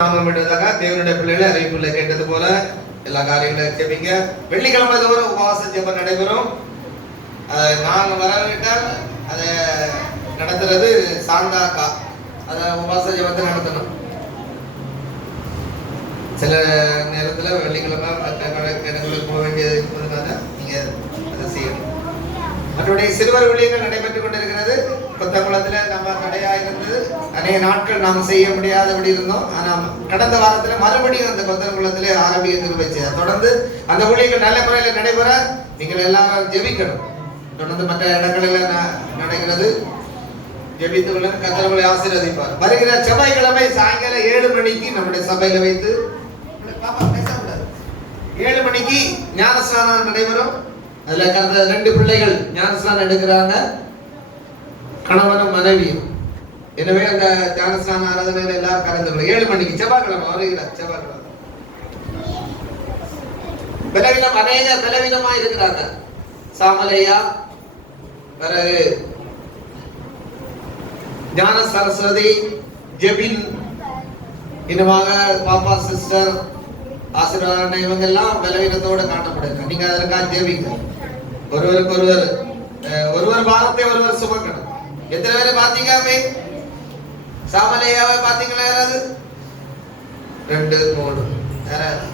தேவனுடைய பிள்ளைகளை அறிவிப்புள்ள கேட்டது போல எல்லா காரியங்களையும் கேட்பீங்க. வெள்ளிக்கிழமை தோறும் உபவாச ஜெபம் நடைபெறும். நாங்கள் வரவிட்டால் அதை நடத்துறது சாந்தாக்கா, அதை உபவாச ஜெபத்தை நடத்தணும். சில நேரத்தில் வெள்ளிக்கிழமை கிணங்களுக்கு போக வேண்டியது இருப்பதுனால நீங்கள் அதை செய்யணும். மற்றபடி சிறுவர் ஊழியங்கள் நடைபெற்றுக் கொண்டிருக்கிறது. கொத்தங்குளத்தில் நம்ம கடையாக இருந்தது அநேக நாட்கள் நாம் செய்ய முடியாதபடி இருந்தோம். ஆனால் கடந்த வாரத்தில் மறுபடியும் அந்த கொத்தங்குளத்திலே ஆரம்பிக்க வச்சு தொடர்ந்து அந்த ஊழியர்கள் நல்ல முறையில் நடைபெற நீங்கள் எல்லாரும் ஜெபிக்கணும். தொடர்ந்து மற்ற இடங்களில் நடக்கிறது. ஜெபித்துள்ள கர்த்தர்களை ஆசீர்வதிப்பார். வருகிற செவ்வாய்க்கிழமை சாயங்காலம் 7 மணிக்கு நம்முடைய சபையில வைத்து 7 மணிக்கு ஞானஸ்நானம் நடைபெறும். அதுல கடந்த 2 பிள்ளைகள் ஞானஸ்நானம் எடுக்கிறாங்க, கணவனும் மனைவியும். எனவே அந்த ஞானஸ்நான ஆராதனையில எல்லாரும் கலந்து 7 மணிக்கு செவ்வாய்க்கிழமை வருகிறார். செவ்வாய்க்கிழமை பலவீனம் அநேக பலவீனமா இருக்கிறாங்க. சாமலையா, பிறகு ஞான சரஸ்வதி, ஜெபின், இன்னமாக பாப்பா சிஸ்டர் ஆசீர்வாதம், இவங்க எல்லாம் பலவீனத்தோடு காணப்படுங்க. நீங்க அதற்காக ஜெபிங்க. ஒருவருக்கு ஒருவர் பாரத்தை ஒருவர் சுமக்கணும். எத்தனை பேரை பாத்தீங்க? சாமலையாவை பாத்தீங்களா? யாராவது 2 3 யாராவது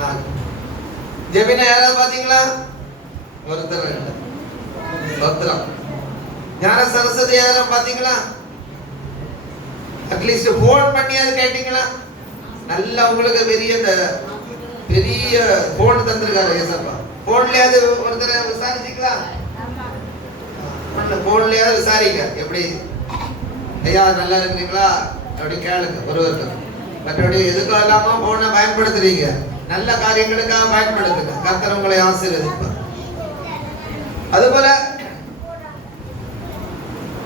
4. ஜெபினா யாராவது பாத்தீங்களா? ஒருத்தர் இல்லை. ஒருத்தரம். ஞான சரஸ்வதி யாரும் பாத்தீங்களா? அட்லீஸ்ட் போன் பண்ணியாவது கேட்டீங்களா? நல்லா உங்களுக்கு பெரிய போன் தந்திருக்காரு ஏசப்பா. போன்லயாவது ஒருத்தர் விசாரிச்சுக்கலாம். போன்லயாவது விசாரிக்க, எப்படி ஐயா நல்லா இருக்கிறீங்களா அப்படி கேளுங்க ஒருவருக்கு. மற்றபடி எதுக்கும் இல்லாம போனை பயன்படுத்துறீங்க, நல்ல காரியங்களுக்காக பயன்படுத்துங்க. கர்த்தர் உங்களை ஆசீர்வதிப்பார். அதுபோல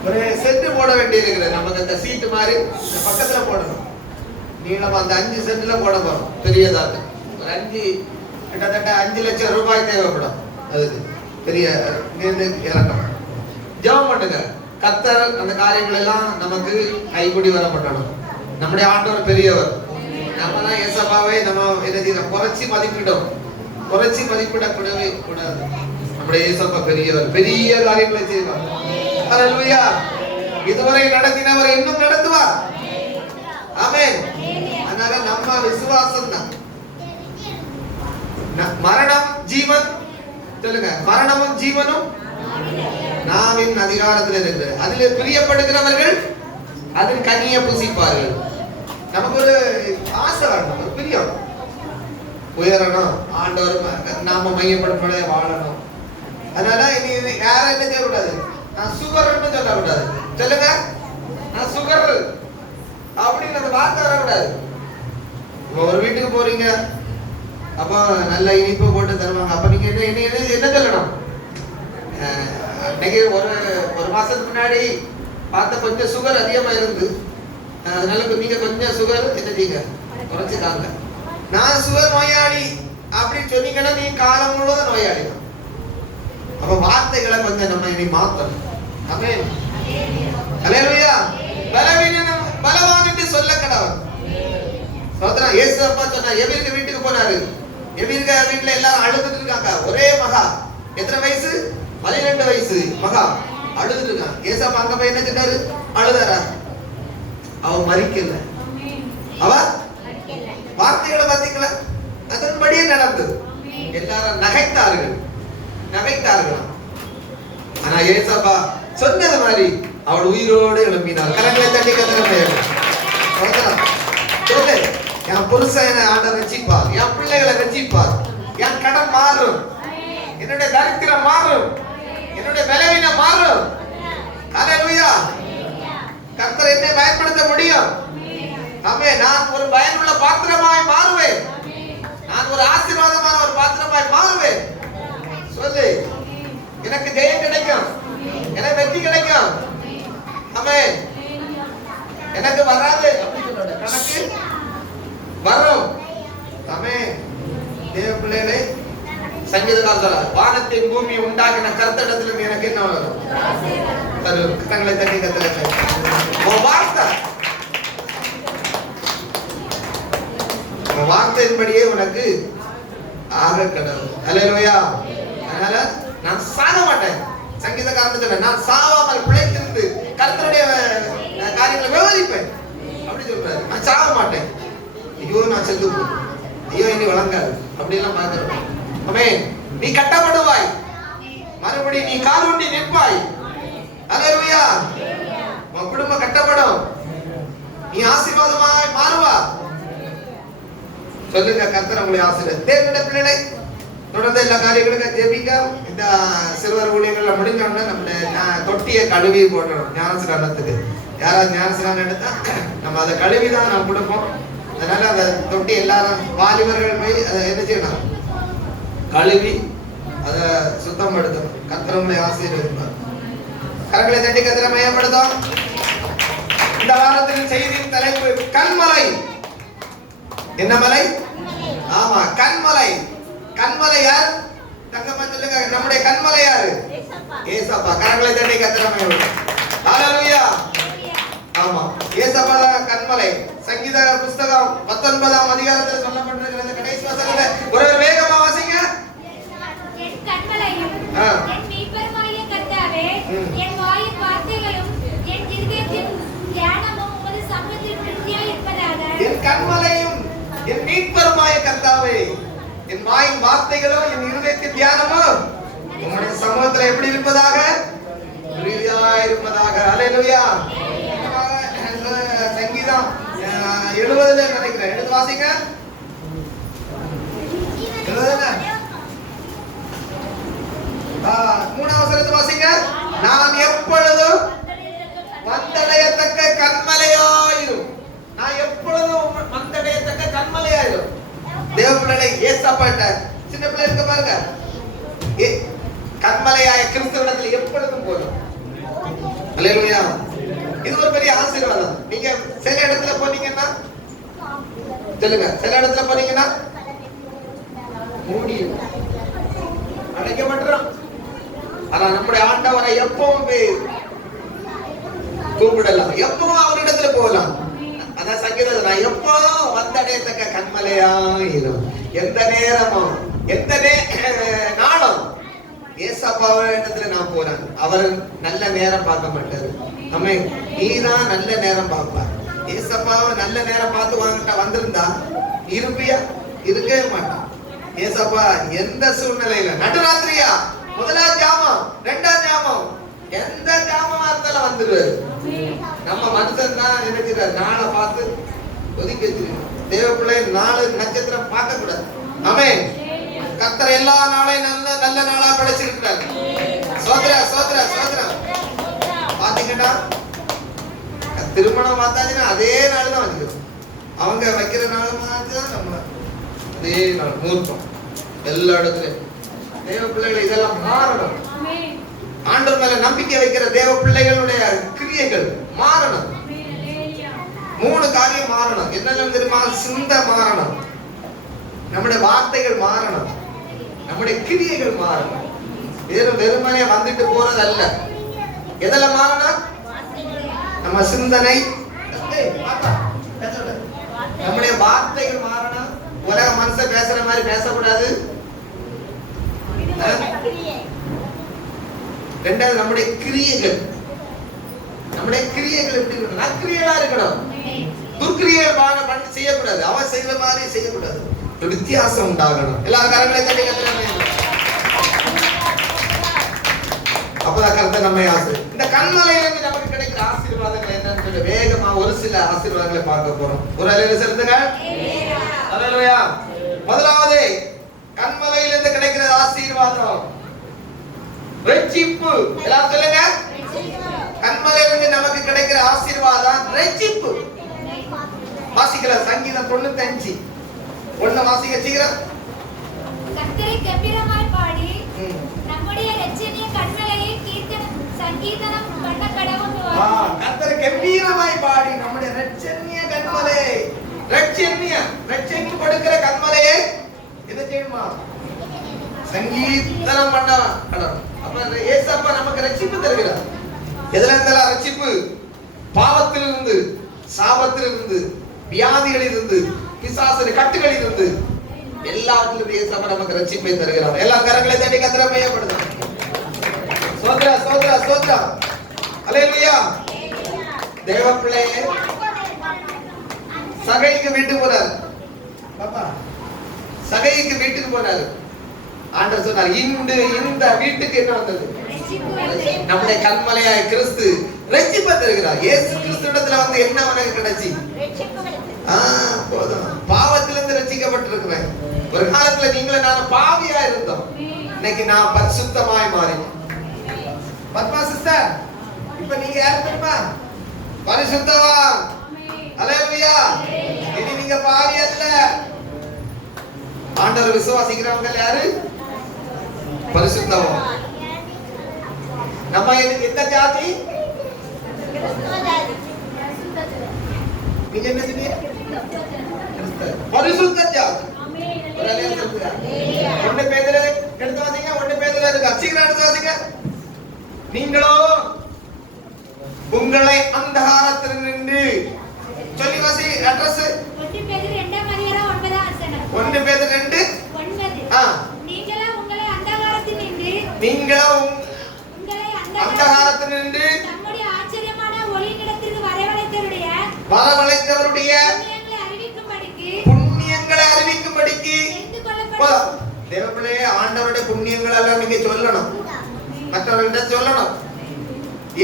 ஒரு செட்டு போட வேண்டி இருக்கிறது. நமக்கு அந்த சீட்டு மாதிரி இந்த பக்கத்துல போடணும். நீளம் அந்த 5 சென்ட்ல போட போறோம். பெரியதாக ஒரு 5 கிட்டத்தட்ட 5 லட்சம் ரூபாய் தேவைப்படும். அதுக்கு பெரிய இறக்கம். ஜெபம் பண்ணுங்க. கர்த்தர் அந்த காரியங்கள் எல்லாம் நமக்கு கைகூடி வரப்படணும். நம்முடைய ஆண்டவர் பெரியவர். நம்ம தான் ஏசப்பாவை நம்ம என்ன குறைச்சி மதிப்பிடும். குறைச்சி மதிப்பிடக்கூடவே கூடாது. நம்முடைய ஏசப்பா பெரியவர், பெரிய காரியங்களை செய்வார். ஹல்லேலூயா. இதுவரை நடத்தினவர் இன்னும் நடத்துவார். ஆமென். அதனால நம்ம விசுவாசம் தான். மரணம் ஜீவன் சொல்லுங்க. மரணமும் ஜீவனும் நாவின் அதிகாரத்தில் இருக்கிறது. அதில் பிரியப்படுகிறவர்கள் அதில் கனியை புசிப்பார்கள். நமக்கு ஒரு ஆசை வரணும், ஒரு பிரியம் உயரணும், ஆண்டவர் நாம மையப்படுத்த வாழணும். அதனால இனி யாரும் என்ன செய்யக்கூடாது? நான் சுகர்ன்னு சொல்லக்கூடாது. சொல்லுங்க, நான் சுகர் அப்படின்னு அந்த வார்த்தை வரக்கூடாது. ஒரு வீட்டுக்கு போறீங்க, அப்போ நல்ல இனிப்பு போட்டு தருவாங்க. அப்ப நீங்க என்ன சொல்லணும்? அன்னைக்கு ஒரு மாசத்துக்கு முன்னாடி பார்த்த கொஞ்சம் சுகர் அதிகமா இருந்து, அதனால நீங்க கொஞ்சம் சுகர் என்ன செய்யுங்க, குறைச்சுக்காங்க. நான் சுகர் நோயாளி அப்படின்னு சொன்னீங்கன்னா நீங்க காலம் முழுவதும் நோயாளி தான். அப்ப வார்த்தைகளை கொஞ்சம் நம்ம இனி மாத்தணும். ஆமென். ஹல்லேலூயா. பலவீனம் பலவான் என்று சொல்ல கடவுள். சோதரா இயேசுப்பா சொன்னா, எபிர்க வீட்டுக்கு போனாரு. எபிர்க வீட்டுல எல்லாரும் அழுதுட்டு இருக்காங்க. ஒரே மகா, எத்தனை வயசு? 12 வயசு மகா அழுதுட்டு இருக்கான். ஏசப்பா அங்க போய் என்ன செஞ்சாரு? அழுதாரா? அவ மரிக்கல. அவ வார்த்தைகளை பார்த்தீங்களா? அதன்படியே நடந்தது. எல்லாரும் நகைத்தார்கள். ஆனா ஏசப்பா சொன்னது மாதிரி அவள் உயிரோடு எழுப்பினாள். கரங்களை தட்டி கத்துறேன். என் புருஷனை ஆண்டவர் ரட்சிப்பார், என் பிள்ளைகளை ரட்சிப்பார், என் கடன் மாறும், என்னுடைய தரித்திரம் மாறும், என்னுடைய பலவீனம் மாறும். ஹல்லேலூயா. கர்த்தர் என்னை பயன்படுத்த முடியும். ஆமென். நான் ஒரு பயனுள்ள பாத்திரமாய் மாறுவேன். நான் ஒரு ஆசீர்வாதமான ஒரு பாத்திரமாய் மாறுவேன். சொல்லு, எனக்கு ஜெயம் கிடைக்கும், எனக்கு வெற்றி கிடைக்கும். ஆமென். எனக்கு வராது அப்படி சொல்றேன், எனக்கு வரும். ஆமென். தேவ பிள்ளைகளே, சங்கீதக்காரர் சொல்றார், வானத்தை பூமி உண்டாக்கின கர்த்தரிடத்தில் எனக்கு என்ன வரும்? கரங்களை தட்டி கத்துறேன். வார்த்தை வார்த்தையின்படியே உனக்கு ஆக கடவுள். அல்லேலூயா. அதனால நான் சாக மாட்டேன். சங்கீதக்காரன் சொல்ற, நான் சாவாமல் பிழைத்திருந்து கர்த்தருடைய காரியங்களை விவரிப்பேன் அப்படி சொல்றாரு. நான் சாக மாட்டேன். ஐயோ நான் செத்து போவேன், ஐயோ இனி வழங்காது அப்படியெல்லாம் பார்க்கிறோம். ஆமென். நீ கட்டப்படுவாய், மறுபடியும் நீ கால் ஊன்றி நிற்பாய். அல்லேலூயா. உன் குடும்பம் கட்டப்படும், நீ ஆசீர்வாதமாய் மாறுவா. சொல்லுங்க, கர்த்தர் உங்களை ஆசீர்வதிப்பார். தேவனுடைய பிள்ளைகளை தொடர்ந்து எல்லா காரியங்களுக்கும் ஜெபிக்க. இந்த சிறுவர் ஊழியர்கள் முடிஞ்சோடனே நம்ம தொட்டியை கழுவி போடணும் ஞானஸ்நானத்துக்கு. யாராவது ஞானஸ்நானம் எடுத்தா நம்ம அதை கழுவி தான் நம்ம கொடுப்போம். அதனால அந்த தொட்டி எல்லாரும் வாலிபர்கள் போய் அதை என்ன செய்யணும், கழுவி அதை சுத்தம் படுத்தணும். கர்த்தரை ஆசீர்வதிப்பார். கரங்களை தட்டி கர்த்தரை மையப்படுத்தும். இந்த வாரத்தின் செய்தியின் தலைப்பு கன்மலை. என்ன மலை? ஆமா, கன்மலை. கன்மலை யார்? தங்கம்மா சொல்லுங்க, நம்முடைய கன்மலை யாரு? ஏசப்பா. கரங்களை தட்டி கர்த்தரை மையப்படுத்தும். ஹல்லேலூயா. ஆமா, ஏசப்பா தான் கன்மலை. சங்கீத புத்தகம் 19ஆம் அதிகாரத்தில் சொல்லப்பட்டிருக்கிறது. கடைசி வசனத்துல ஒரு வேகமா வாசிங்க. என் கன்மலையும் என் மீட்பருமாகிய கர்த்தாவே, என் வாயின் வார்த்தைகளும் என் இருதயத்தின் தியானமும் உமது சமூகத்தில் திருப்தியாய் இருப்பதாக. என் கன்மலையும் என் மீட்பருமாகிய கர்த்தாவே, என் வாயின் வார்த்தைகளும் என் இருதயத்தின் தியானமும் உம்முடைய சமூகத்தில் எப்படி இருப்பதாக? திருப்தியாய் இருப்பதாக. அல்லேலூயா. சங்கீதம் 70ல நினைக்கிறேன். எடுத்து வாசிங்க. 70ல 3ஆம் வசனத்தை வாசிங்க. நான் எப்பொழுதும் வந்தடையத்தக்க கன்மலையாயிரும். நான் எப்பொழுதும் வந்தடையத்தக்க கன்மலையாயிரும். தேவ பிள்ளைகளை ஏசப்பட்ட சின்ன பிள்ளை இருக்க பாருங்க. கன்மலையாய கிறிஸ்துவிடத்தில் எப்பொழுதும் போதும். அல்லேலூயா. இது ஒரு பெரிய ஆசீர்வாதம். நீங்க சில இடத்துல போனீங்கன்னா சொல்லுங்க, சில இடத்துல போனீங்கன்னா மூடி அடைக்கப்பட்டுரும். ஆனா நம்முடைய ஆண்டவரை எப்பவும் கூப்பிடலாம், எப்பவும் அவரிடத்துல போகலாம். அதான் சங்கீதம், நான் எப்பவும் வந்தடையத்தக்க கன்மலையாயிரும். எந்த நேரமும் எந்த நாளும் ஏசப்பாவிடத்துல நான் போறேன். அவர் நல்ல நேரம் பார்க்க மாட்டாரு. நம்ம நீதான் நல்ல நேரம் பார்ப்பார். ஏசப்பாவை நல்ல நேரம் பார்த்து வாங்கிட்ட வந்திருந்தா இருப்பியா? இருக்கவே மாட்டான். ஏசப்பா எந்த சூழ்நிலையில, நடுராத்திரியா, முதலாம் ஜாமம், 2ஆம் ஜாமம், எந்த ஜாமமா இருந்தாலும் வந்துருவாரு. நம்ம மனுஷன் தான் நினைக்கிறார் நாளை பார்த்து ஒதுக்கி வச்சிருக்கோம். தேவ பிள்ளை நாலு நட்சத்திரம் பார்க்க கூடாது. ஆமென். கர்த்தர் எல்லா நாளையும் நல்ல நாளா படைச்சிருக்கிறார். சோதரா சோதரா சோதரா. பாத்தீங்கன்னா திருமணம் பார்த்தாச்சுன்னா அதே நாள் தான் வச்சுக்கிறோம். அவங்க வைக்கிற நாள் மாதிரி தான் நம்ம அதே நாள் மூர்த்தம் எல்லா இடத்துலயும். தேவ பிள்ளைகள் இதெல்லாம் மாறணும். ஆண்டவர் மேல நம்பிக்கை வைக்கிற தேவ பிள்ளைகளுடைய கிரியைகள் மாறணும். 3 காரியம் மாறணும். என்னென்ன தெரியுமா? சிந்தை மாறணும், நம்முடைய வார்த்தைகள் மாறணும், நம்முடைய கிரியைகள் மாறணும். வெறுமனே வந்துட்டு போறது அல்ல. எதெல்லாம் மாறணும்? நம்ம சிந்தனை, நம்முடைய வார்த்தைகள் மாறணும். உலக மனுஷன் பேசுற மாதிரி பேசக்கூடாது. 2வது நம்முடைய கிரியைகள். நம்முடைய கிரியைகள் எப்படி இருக்கணும்? நற்கிரியைகளா இருக்கணும். துர்க்கிரியைகள் செய்யக்கூடாது. அவன் செய்யற மாதிரி செய்யக்கூடாது. ஒரு வித்தியாசம் உண்டாகணும். எல்லா கரங்களை தட்டி கத்துறாங்க. அப்பதான் கர்த்தர் நம்மை ஆசீர்வதிப்பார். இந்த கன்மலையிலிருந்து நமக்கு கிடைக்கிற ஆசீர்வாதங்கள் என்னன்னு சொல்லி வேகமா ஒரு சில ஆசீர்வாதங்களை பார்க்க போறோம். ஒரு அல்லேலூயா சொல்லுங்க. அல்லேலூயா. முதலாவது கன்மலையிலிருந்து கிடைக்கிற ஆசீர்வாதம் ரட்சிப்பு. எல்லாரும் சொல்லுங்க. கன்மலையிலிருந்து நமக்கு கிடைக்கிற ஆசீர்வாதம் ரட்சிப்பு. வாசிக்கலாம். சங்கீதம் 95 1 வாசிக்க சீக்கிரம். கர்த்தரை கம்பீரமாய் பாடி நம்முடைய இரட்சணிய கன்மலையை சங்கீதனம் பண்ண கடவுள். கர்த்தரை கம்பீரமாய் பாடி நம்முடைய இரட்சணிய கன்மலை, ரட்சணிய கொடுக்கிற கன்மலையை என்ன செய்யணுமா? சங்கீதனம் பண்ண கடவுள். அப்ப ஏசப்பா நமக்கு ரட்சிப்பு தருகிறார். எதுல இருந்தாலும் ரட்சிப்பு? பாவத்திலிருந்து, சாபத்திலிருந்து, வியாதிகளிலிருந்து, பிசாசின் கட்டுகளில் இருந்து எல்லாவற்றிலும் இயேசப்பா நமக்கு ரட்சிப்பை தருகிறார். எல்லா கரங்களை தட்டி கர்த்தரை மையப்படுத்தும். சோத்ரா சோத்ரா சோத்ரா. அல்லேலூயா. தேவ பிள்ளையே, சகைக்கு வீட்டுக்கு போனார். பாப்பா சகைக்கு வீட்டுக்கு போனார். ஆண்டவர் சொன்னார், இந்த வீட்டுக்கு என்ன வந்தது? நம்முடைய கண்மலையாய் கிறிஸ்து ரட்சிப்பை தருகிறார். இயேசு கிறிஸ்துவிடத்துல வந்து என்ன உனக்கு கிடைச்சி? போதும். பாவத்திலிருந்து ரட்சிக்கப்பட்டிருக்கிறேன். ஒரு காலத்துல நீங்களும் நானும் பாவியா இருந்தோம். இன்னைக்கு நான் பரிசுத்தமாய் மாறினேன். பத்மா சிஸ்டர், இப்ப நீங்க யாரு தெரியுமா? பரிசுத்தவான். அல்லேலூயா. இனி நீங்க பாவி அல்ல. ஆண்டவர் விசுவாசிக்கிறவங்க யாரு? பரிசுத்தவான். நம்ம எந்த ஜாதி? நீங்க என்ன சொன்னீங்க? பரிசுத்த ஜாதி. ஒன்னு பேதுரு எடுத்து வாசிங்க. ஒன்னு பேதுரு இருக்கு. சீக்கிரம் எடுத்து வாசிங்க. நீங்களோ உங்களை அந்தகாரத்தில் நின்று சொல்லி வாசி. அட்ரஸ் 1 பேதுரு 2:9 1 பேதுரு 2:9. நீங்களோ உங்களை அந்தகாரத்தில் நின்று நம்முடைய ஆச்சரியமான ஒளியினிடத்திற்கு வரவழைத்தவருடைய புண்ணியங்களை அறிவிக்கும்படிக்கு தேவப்பிள்ளையே, ஆண்டவருடைய புண்ணியங்கள் எல்லாம் நீங்க சொல்லணும், மற்றவர்கிட்ட சொல்லணும்.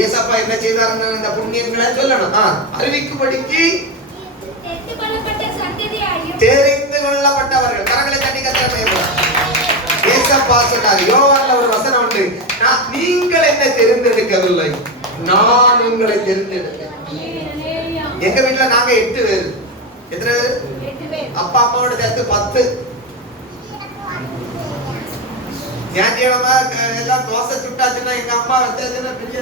ஏசப்பா என்ன செய்தாருன்னு இந்த புண்ணியங்களை சொல்லணும். அறிவிக்கும்படிக்கு தெரிந்து கொள்ளப்பட்டவர்கள். கரங்களை தட்டி கர்த்தரை ஏசப்பா சொன்னார். யோவான்ல ஒரு வசனம் உண்டு, நீங்கள் என்ன தெரிந்தெடுக்கவில்லை, நான் உங்களை தெரிந்தெடுத்தேன். எங்க வீட்டுல நாங்க 8 பேர். எத்தனை பேர்? அப்பா அம்மாவோட சேர்த்து 10. ஞாயிற்றுக்கிழமை எல்லாம் தோசை சுட்டாச்சுன்னா எங்க அம்மா வச்சாச்சுன்னா பெரிய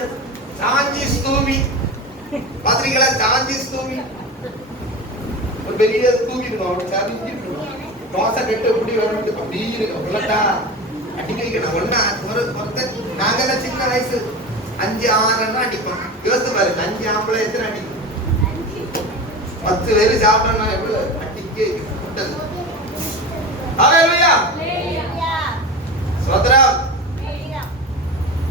சாஞ்சி ஸ்தூமி பாத்திரிகளா, சாஞ்சி ஸ்தூமி ஒரு பெரிய தூக்கி இருக்கும். தோசை கெட்டு எப்படி வரணும் அப்படி இருக்கும். இல்லட்டா அடிக்க வைக்கணும். ஒருத்தர் நாங்கெல்லாம் சின்ன வயசு 5, 6 அடிப்போம். யோசித்து பாருங்க, 5 ஆம்பளை எத்தனை அடிக்கும்? 10 பேரு சாப்பிடணும். எவ்வளவு அடிக்க விட்டது. ஹல்லேலூயா. ஸ்தோத்திரம்.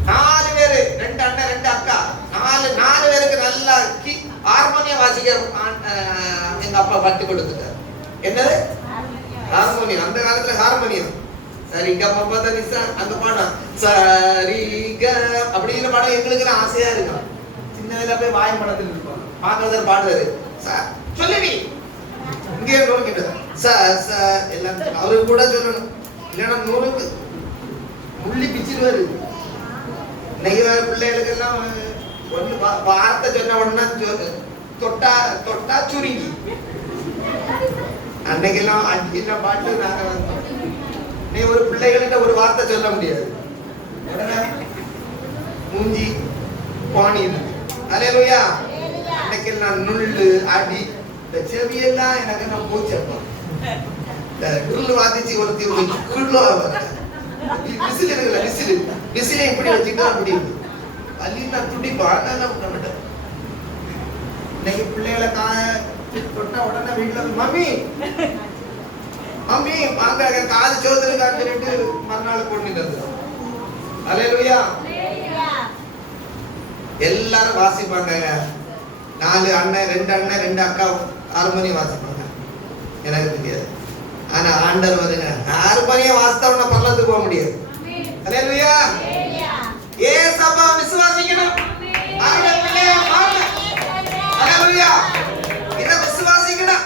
4 பேரு, 2 அண்ணன் 2 அக்கா, 4 பேருக்கு நல்லா ஹார்மோனியம் வாசிக்க எங்க அப்பா பட்டு கொடுத்துட்டார். என்னது? ஹார்மோனியம். அந்த காலத்துல ஹார்மோனியம். சரிங்க பாப்பா தனிசா அந்த பாடம் சரிங்க அப்படிங்கிற பாடம் எங்களுக்கு ஆசையா இருக்கும். சின்னதுல போய் வாய் படத்தில் இருப்போம். பாக்கவர் பாடுவாரு, சொல்லு நீ இங்கே எல்லாம் அவரு கூட சொல்லணும். இல்லைன்னா 100 புள்ளி பிச்சிருவாரு. இன்னைக்கு வேற பிள்ளைகளுக்கு எல்லாம் ஒண்ணு வார்த்தை சொன்ன உடனே தொட்டா சுருங்கி. அன்னைக்கெல்லாம் அன்னைக்கு பாட்டு நாங்க வந்தோம். நீ ஒரு பிள்ளைகள்கிட்ட ஒரு வார்த்தை சொல்ல முடியாது, உடனே மூஞ்சி பாணி. அல்லேலூயா. அன்னைக்கெல்லாம் நுள்ளு அடி. இந்த செவியெல்லாம் எனக்கு நான் மூச்சப்பா நுள்ளு வாதிச்சு ஒருத்தி விசில் இருக்குல்ல, விசிலை இப்படி வச்சுட்டு அப்படி அள்ளினா துடிப்பா. இன்னைக்கு பிள்ளைகளை தொட்டா உடனே வீட்டுல மம்மி மம்மி வாங்க காது சோதனைக்கான்னு சொல்லிட்டு மறுநாள் கொண்டு. அல்லேலூயா. எல்லாரும் வாசிப்பாங்க. 4 அண்ணன் 2 அண்ணன் 2 அக்கா ஹார்மோனியம் வாசிப்பாங்க. எனக்கு தெரியாது. ஆனா ஆண்டவர் வருங்க, ஹார்மோனியம் வாசித்தவன பரலத்துக்கு போக முடியாது. அல்லேலூயா. ஏசப்பா விசுவாசிக்கணும். அல்லேலூயா. இத விசுவாசிக்கணும்.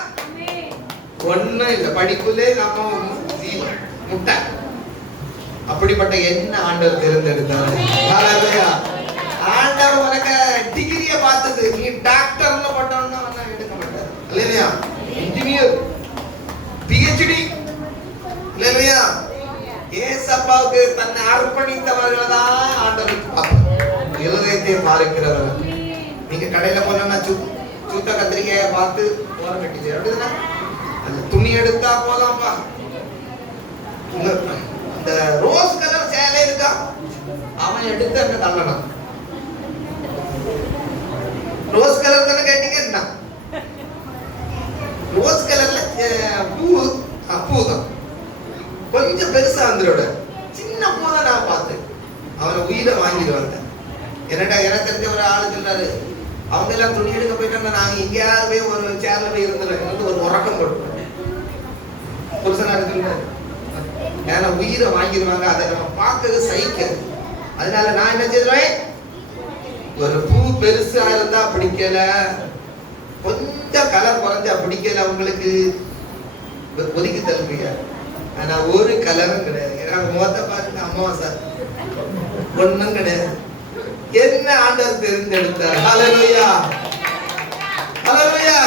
ஒண்ணும் இல்ல, படிப்புலே நம்ம முட்டை. அப்படிப்பட்ட என்ன ஆண்டவர் தேர்ந்தெடுத்தார். அல்லேலூயா. ஆண்டவர் உனக்கு டிகிரிய பார்த்தது, நீ டாக்டர்னு பட்டவன்னா எடுக்க மாட்டார். அல்லேலூயா. Engineer, PhD. அல்லேலூயா. ஏசப்பாவுக்கு தன்னை அர்ப்பணித்தவர்களை தான் ஆண்டவர் பார்ப்பார். இருதயத்தை பார்க்கிறவர். நீங்க கடையில போனா சூத்த கத்திரிக்காய பார்த்து ஓரம் கட்டிச்சு அப்படின்னா அந்த துணி எடுத்தா போதாம்பா. இந்த ரோஸ் கலர் சேலை இருக்கா, அவன் எடுத்து அங்க தள்ளணும். ரோஸ் கலர் தானே கேட்டீங்க, ரோஸ் கலர்ல பூதம் கொஞ்சம் பெருசா வந்துரோட சின்ன பூதம் நான் பார்த்தேன். அவனை உயிரை வாங்கிடுவாங்க. என்னடா எனக்கு தெரிஞ்ச ஒரு ஆளு சொல்றாரு, அவங்க எல்லாம் துணி எடுக்க போயிட்டாங்க, நாங்க எங்கேயாவது போய் ஒரு சேர்ல போய் இருந்துடுறேன், ஒரு உறக்கம் போட்டு புருஷனா இருக்குல்ல, ஏன்னா உயிரை வாங்கிடுவாங்க. அதை நம்ம பார்க்கறது சகிக்காது. அதனால நான் என்ன செய்வேன், ஒரு பூ பெருசா இருந்தா பிடிக்கல, கொஞ்சம் கலர் குறைஞ்சா பிடிக்கல, உங்களுக்கு ஒதுக்கி தருவீங்க. ஆனா ஒரு கலரும் கிடையாது. ஏன்னா முகத்தை பாருங்க, அமாவாசை ஒண்ணும் கிடையாது. என்ன ஆண்டவர் தெரிந்தெடுத்தார். ஹல்லேலூயா, ஹல்லேலூயா.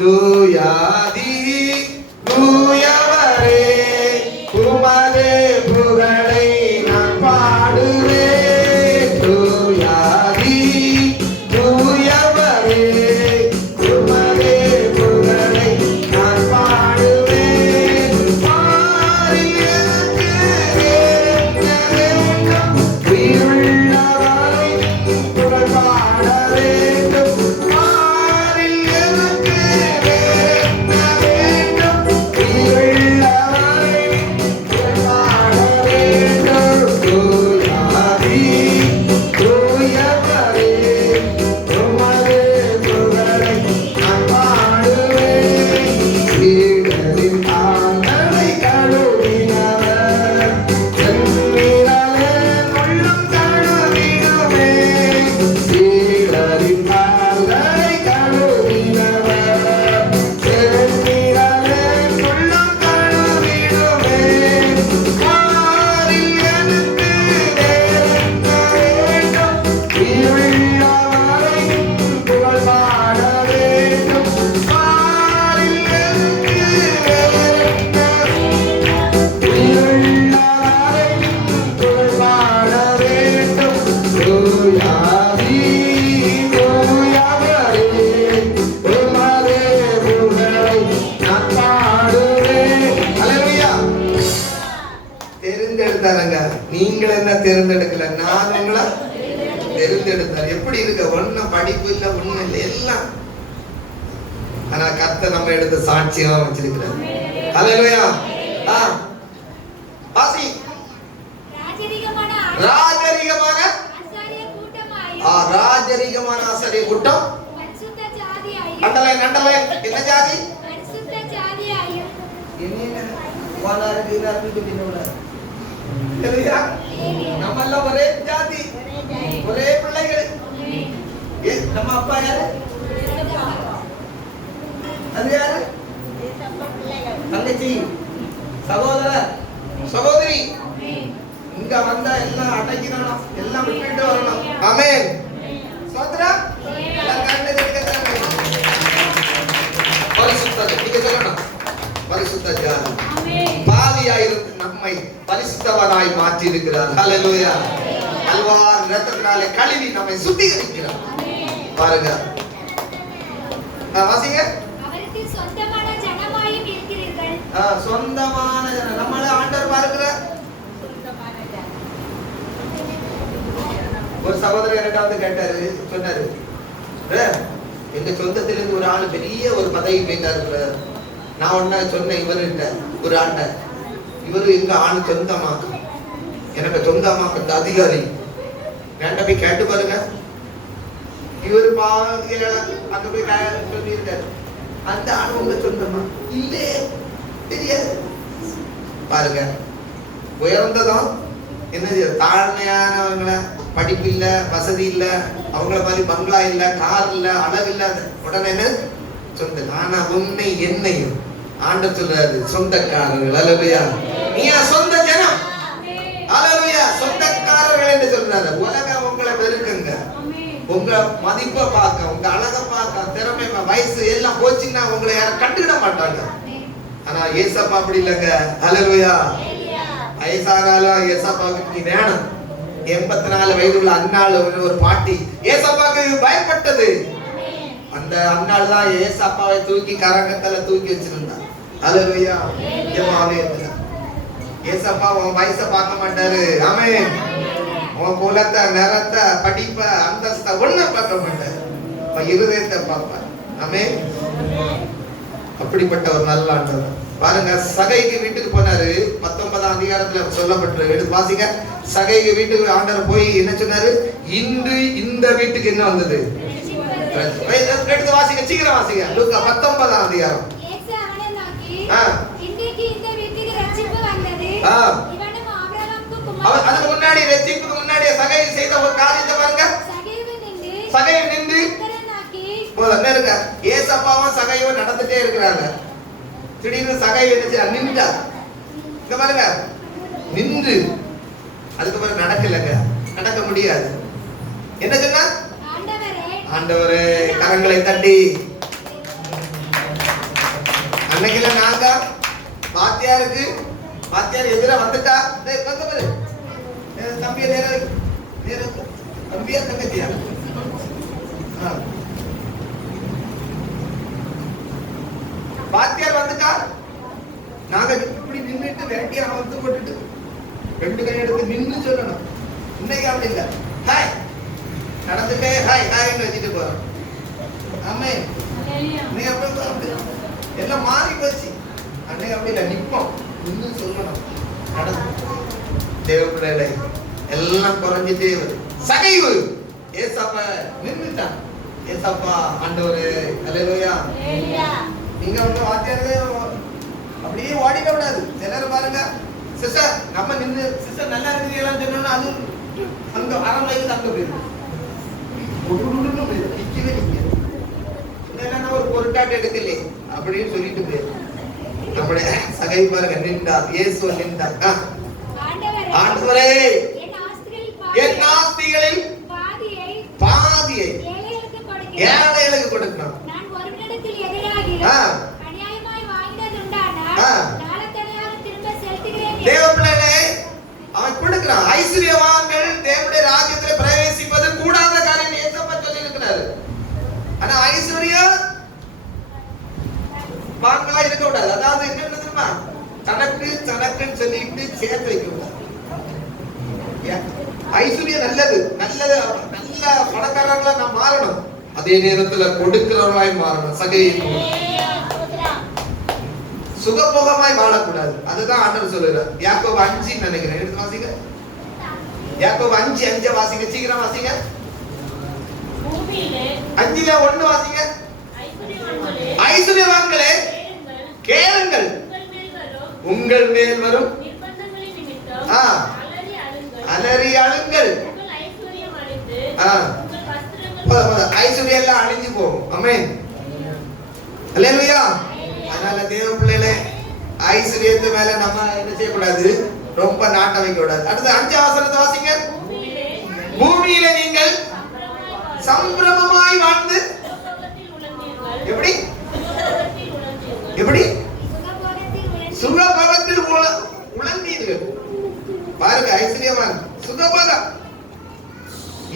தூயாதி தூயவரே உமதே புகழை நான் பாடுவேன். தூயாதி தூயவரே உமதே புகழை நான் பாடுவேன். பாரில் எனக்கு என்ன வேண்டும், உயிருள்ளவரை புகழ் பாட வேண்டும். பாரில் எனக்கு என்ன வேண்டும், உயிருள்ளவரை புகழ் பாட வேண்டும். தூயாதி தூயவரே உமதே புகழை நான் பாடுவேன். சீடரின் ஆண்டனை கழுவினவர், செந்நிழலே உள்ளம் கழுவிடுமே. சீடரின் ஆண்டனை கழுவினவர், செந்நிழலே உள்ளம் கழுவிடுமே. பாரில் எனக்கு வேறென்ன வேண்டும், உயிருள்ளவரை புகழ் பாட வேண்டும். பாரில் எனக்கு வேறென்ன வேண்டும், உயிருள்ளவரை புகழ் பாட வேண்டும். தூயாதி தூயவரே உமதே புகழை நான் பாடுவேன். ஹல்லேலூயா. தெரிந்தெடுத்தாருங்க. நீங்கள் என்ன தெரிந்தெடுக்கல, நான் உங்களை தெரிந்தெடுத்தார். எப்படி இருக்க, ஒன்னும் படிப்பு இல்ல, ஒண்ணும் இல்லை, எல்லாம். ஆனா கர்த்தர் நம்ம எடுத்த சாட்சியா வச்சிருக்கிறார். ஹல்லேலூயா. வாசி. ராஜரிகமான ராஜரிகமான ஆசாரிய கூட்டமாயும் ராஜரிகமான ஆசாரிய கூட்டம். பரிசுத்த ஜாதியாயும் அண்டலைன் அண்டலைன். என்ன ஜாதி? பரிசுத்த ஜாதியாயும் நம்ம எல்லாம் ஒரே ஜாதி, ஒரே பிள்ளைகள். நம்ம அப்பா யாரு? அது யாரு? தங்கச்சி, சகோதரர், சகோதரி. இங்க வந்தா எல்லாம் அடங்கிடணும், எல்லாம் விட்டுட்டு வரணும். ஆமென். சோதரா பரிசுத்த, நீங்க சொல்லணும் பரிசுத்த ஜாதி. பாவியாயிருந்து நம்மை பரிசுத்தவனாய் மாற்றி இருக்கிறார். ஹல்லேலூயா. அல்வார் இரத்தத்தினாலே கழுவி நம்மை சுத்திகரிக்கிறார். பாருங்க, வாசிங்க. அவருக்கு சொந்தமான ஜனமாயும் இருக்கிறீர்கள். சொந்தமான ஜனம். நம்மள ஆண்டவர் பாருக்கிறார். ஒரு சகோதரர் என்கிட்ட வந்து கேட்டாரு, சொன்னாரு, எங்க சொந்தத்திலிருந்து ஒரு ஆளு பெரிய ஒரு பதவி போயிட்டாரு. நான் ஒன்ன சொன்னேன் இவருகிட்ட, ஒரு ஆண்ட, இவரு எங்க ஆளு சொந்தமா, எனக்கு சொந்தமா அந்த அதிகாரி வேண்ட போய் கேட்டு பாருங்க. இவரு அங்க போய் சொல்லியிருக்காரு, அந்த ஆளு உங்க சொந்தமா இல்லே, தெரியாது. பாருங்க, உயர்ந்ததும் என்ன தாழ்மையானவங்கள, படிப்பு இல்ல, வசதி இல்ல, அவங்கள மாதிரி பங்களா இல்ல, கார் இல்ல, அளவு இல்லாத உடனே சொந்த. ஆனா உன்னை என்னையும் ஆண்டவர் சொல்றாரு சொந்தக்காரர்கள். ஹல்லேலூயா. நீ சொந்த ஜனம். ஹல்லேலூயா. சொந்தக்காரர்கள் என்று சொல்றாரு. உலகம் உங்களை வெறுக்குங்க, உங்க மதிப்பை பார்க்க, உங்க அழகை பார்க்க, திறமை, வயசு எல்லாம் போச்சுன்னா உங்களை யாரும் கண்டுக்கிட மாட்டாங்க. ஆனா ஏசப்பா அப்படி இல்லைங்க. ஹல்லேலூயா. வயசானாலும் ஏசப்பாவுக்கு நீ வேணும். 84 வயதுள்ள அன்னாள் ஒரு பாட்டி ஏசப்பாவுக்கு பயப்பட்டது. அந்த அன்னாள் தான் ஏசப்பாவை தூக்கி கரங்கத்துல தூக்கி வச்சிருந்தார். ஹல்லேலூயா. ஏசப்பா உன் வயசை பார்க்க மாட்டாரு. ஆமென். உன் குலத்தை, நிறத்தை, படிப்ப, அந்தஸ்த ஒண்ணு பார்க்க மாட்டாரு. இருதயத்தை பார்ப்பார். ஆமென். அப்படிப்பட்ட ஒரு நல்ல ஆண்டவர். பாருங்க, சகைக்கு வீட்டுக்கு போனாரு. 19ஆம் அதிகாரத்துல சொல்லப்பட்டிருக்கு. எடுத்து வாசிங்க. சகைக்கு வீட்டுக்கு ஆண்டவர் போய் என்ன சொன்னாரு? இன்று இந்த வீட்டுக்கு என்ன வந்தது? எடுத்து வாசிங்க, சீக்கிரம் வாசிங்க. லூக்கா 19ஆம் அதிகாரம். இயேசு அவனை நோக்கி, ஆ. இன்றைக்கு இந்த வீட்டுக்கு ரட்சிப்பு வந்தது. ஆ. இவனும் ஆபிரகாமுக்கு அதுக்கு முன்னாடி ரட்சிப்புக்கு முன்னாடி சகை செய்த ஒரு காரியத்தை பாருங்க. சகை நின்று இருக்க ஏசப்பாவும் சகையும் நடந்துட்டே இருக்கிறாங்க. திடீர்னு சகை என்ன நின்றா. இங்க பாருங்க, நின்று அதுக்கு பிறகு நடக்கலங்க, நடக்க முடியாது. என்ன சொன்னா? ஆண்டவரே கரங்களை தட்டி. அன்னைக்குல நாங்க வாத்தியாருக்கு வாத்தியார் எதிர வந்துட்டா தம்பிய நேர தம்பியா தங்கச்சியா வாத்தியார் வந்துட்டா நாங்க இப்படி நின்றுட்டு வேட்டியா வந்து போட்டுட்டு 2 கை எடுத்து நின்று சொல்லணும். இன்னைக்கு அப்படி இல்ல. ஹாய் நடந்துட்டே ஹாய் ஹாய்னு வச்சுட்டு போறோம். ஆமே நீ அப்படி எல்லாம் மாறி போச்சு. அன்னைக்கு அப்படி இல்ல, நிற்போம், நின்று சொல்லணும். தேவ பிள்ளைகளை எல்லாம் குறைஞ்சிட்டே வருது. சகைவு ஏசப்பா நின்றுட்டான். ஏசப்பா ஆண்டவரே அல்லேலூயா. நீங்க வந்து வாத்தியாரே அப்படியே ஓடிட விடாது. சிலர் பாருங்க, சிஸ்டர் நம்ம நின்று சிஸ்டர் நல்லா இருக்கிறீங்களான்னு சொன்னோம்னா அது அங்க அரண்மனைக்கு அங்க போயிடும். நிக்கவே நிக்க இல்லைன்னா ஒரு பொருட்டாட்டு எடுக்கலே அப்படின்னு சொல்லிட்டு போயிடும். நம்முடைய சகை பாருங்க நின்றா. இயேசு நின்றா. ஆண்டவரே என் ஆஸ்திகளில் பாதியை ஏழைகளுக்கு கொடுக்கணும். தேவ பிள்ளைகளே அவன் கொடுக்கிறான். ஐஸ்வர்யவான்கள் தேவனுடைய ராஜ்யத்தில் பிரவேசிப்பது கூடாத காரியம் ஏசப்பா சொல்லி இருக்கிறாரு. ஆனா ஐஸ்வர்யம் வான்களா இருக்க கூடாது. அதாவது என்ன தெரியுமா? தனக்குன்னு சொல்லிட்டு சேர்த்து வைக்க கூடாது. ஐஸ்வர்யம் நல்லது, நல்ல பணக்காரர்களா நாம் மாறணும். அதே நேரத்துல கொடுக்கிறவர்களாய் மாறணும். சகை சுகபோகமாய் வாழக்கூடாது. அதுதான் ஆண்டவர் சொல்லுறார். யாக்கோபு 5 நினைக்கிறேன், எடுத்து வாசிங்க. யாக்கோபு 5:5 வாசிங்க, சீக்கிரம் வாசிங்க. 5:1 வாசிங்க. ஐஸ்வர்யவான்களே கேளுங்கள், உங்கள் மேல் வரும் அலறி அழுங்கள். ஐஸ்வர்யம் எல்லாம் அழிஞ்சு போகும். ஆமென் அல்லேலூயா. அதனால தேவ பிள்ளைகளே ஐஸ்வர்யத்து மேல நம்ம என்ன செய்யக்கூடாது? ரொம்ப நாட்டம் வைக்க கூடாது. அடுத்து 5 வசனத்தை வாசிங்க. பூமியில நீங்கள் சம்பிரமமாய் வாழ்ந்து எப்படி எப்படி சுகபோகத்தில் உழந்தீர்கள். பாருங்க, ஐஸ்வர்யவான் சுகபோகம்.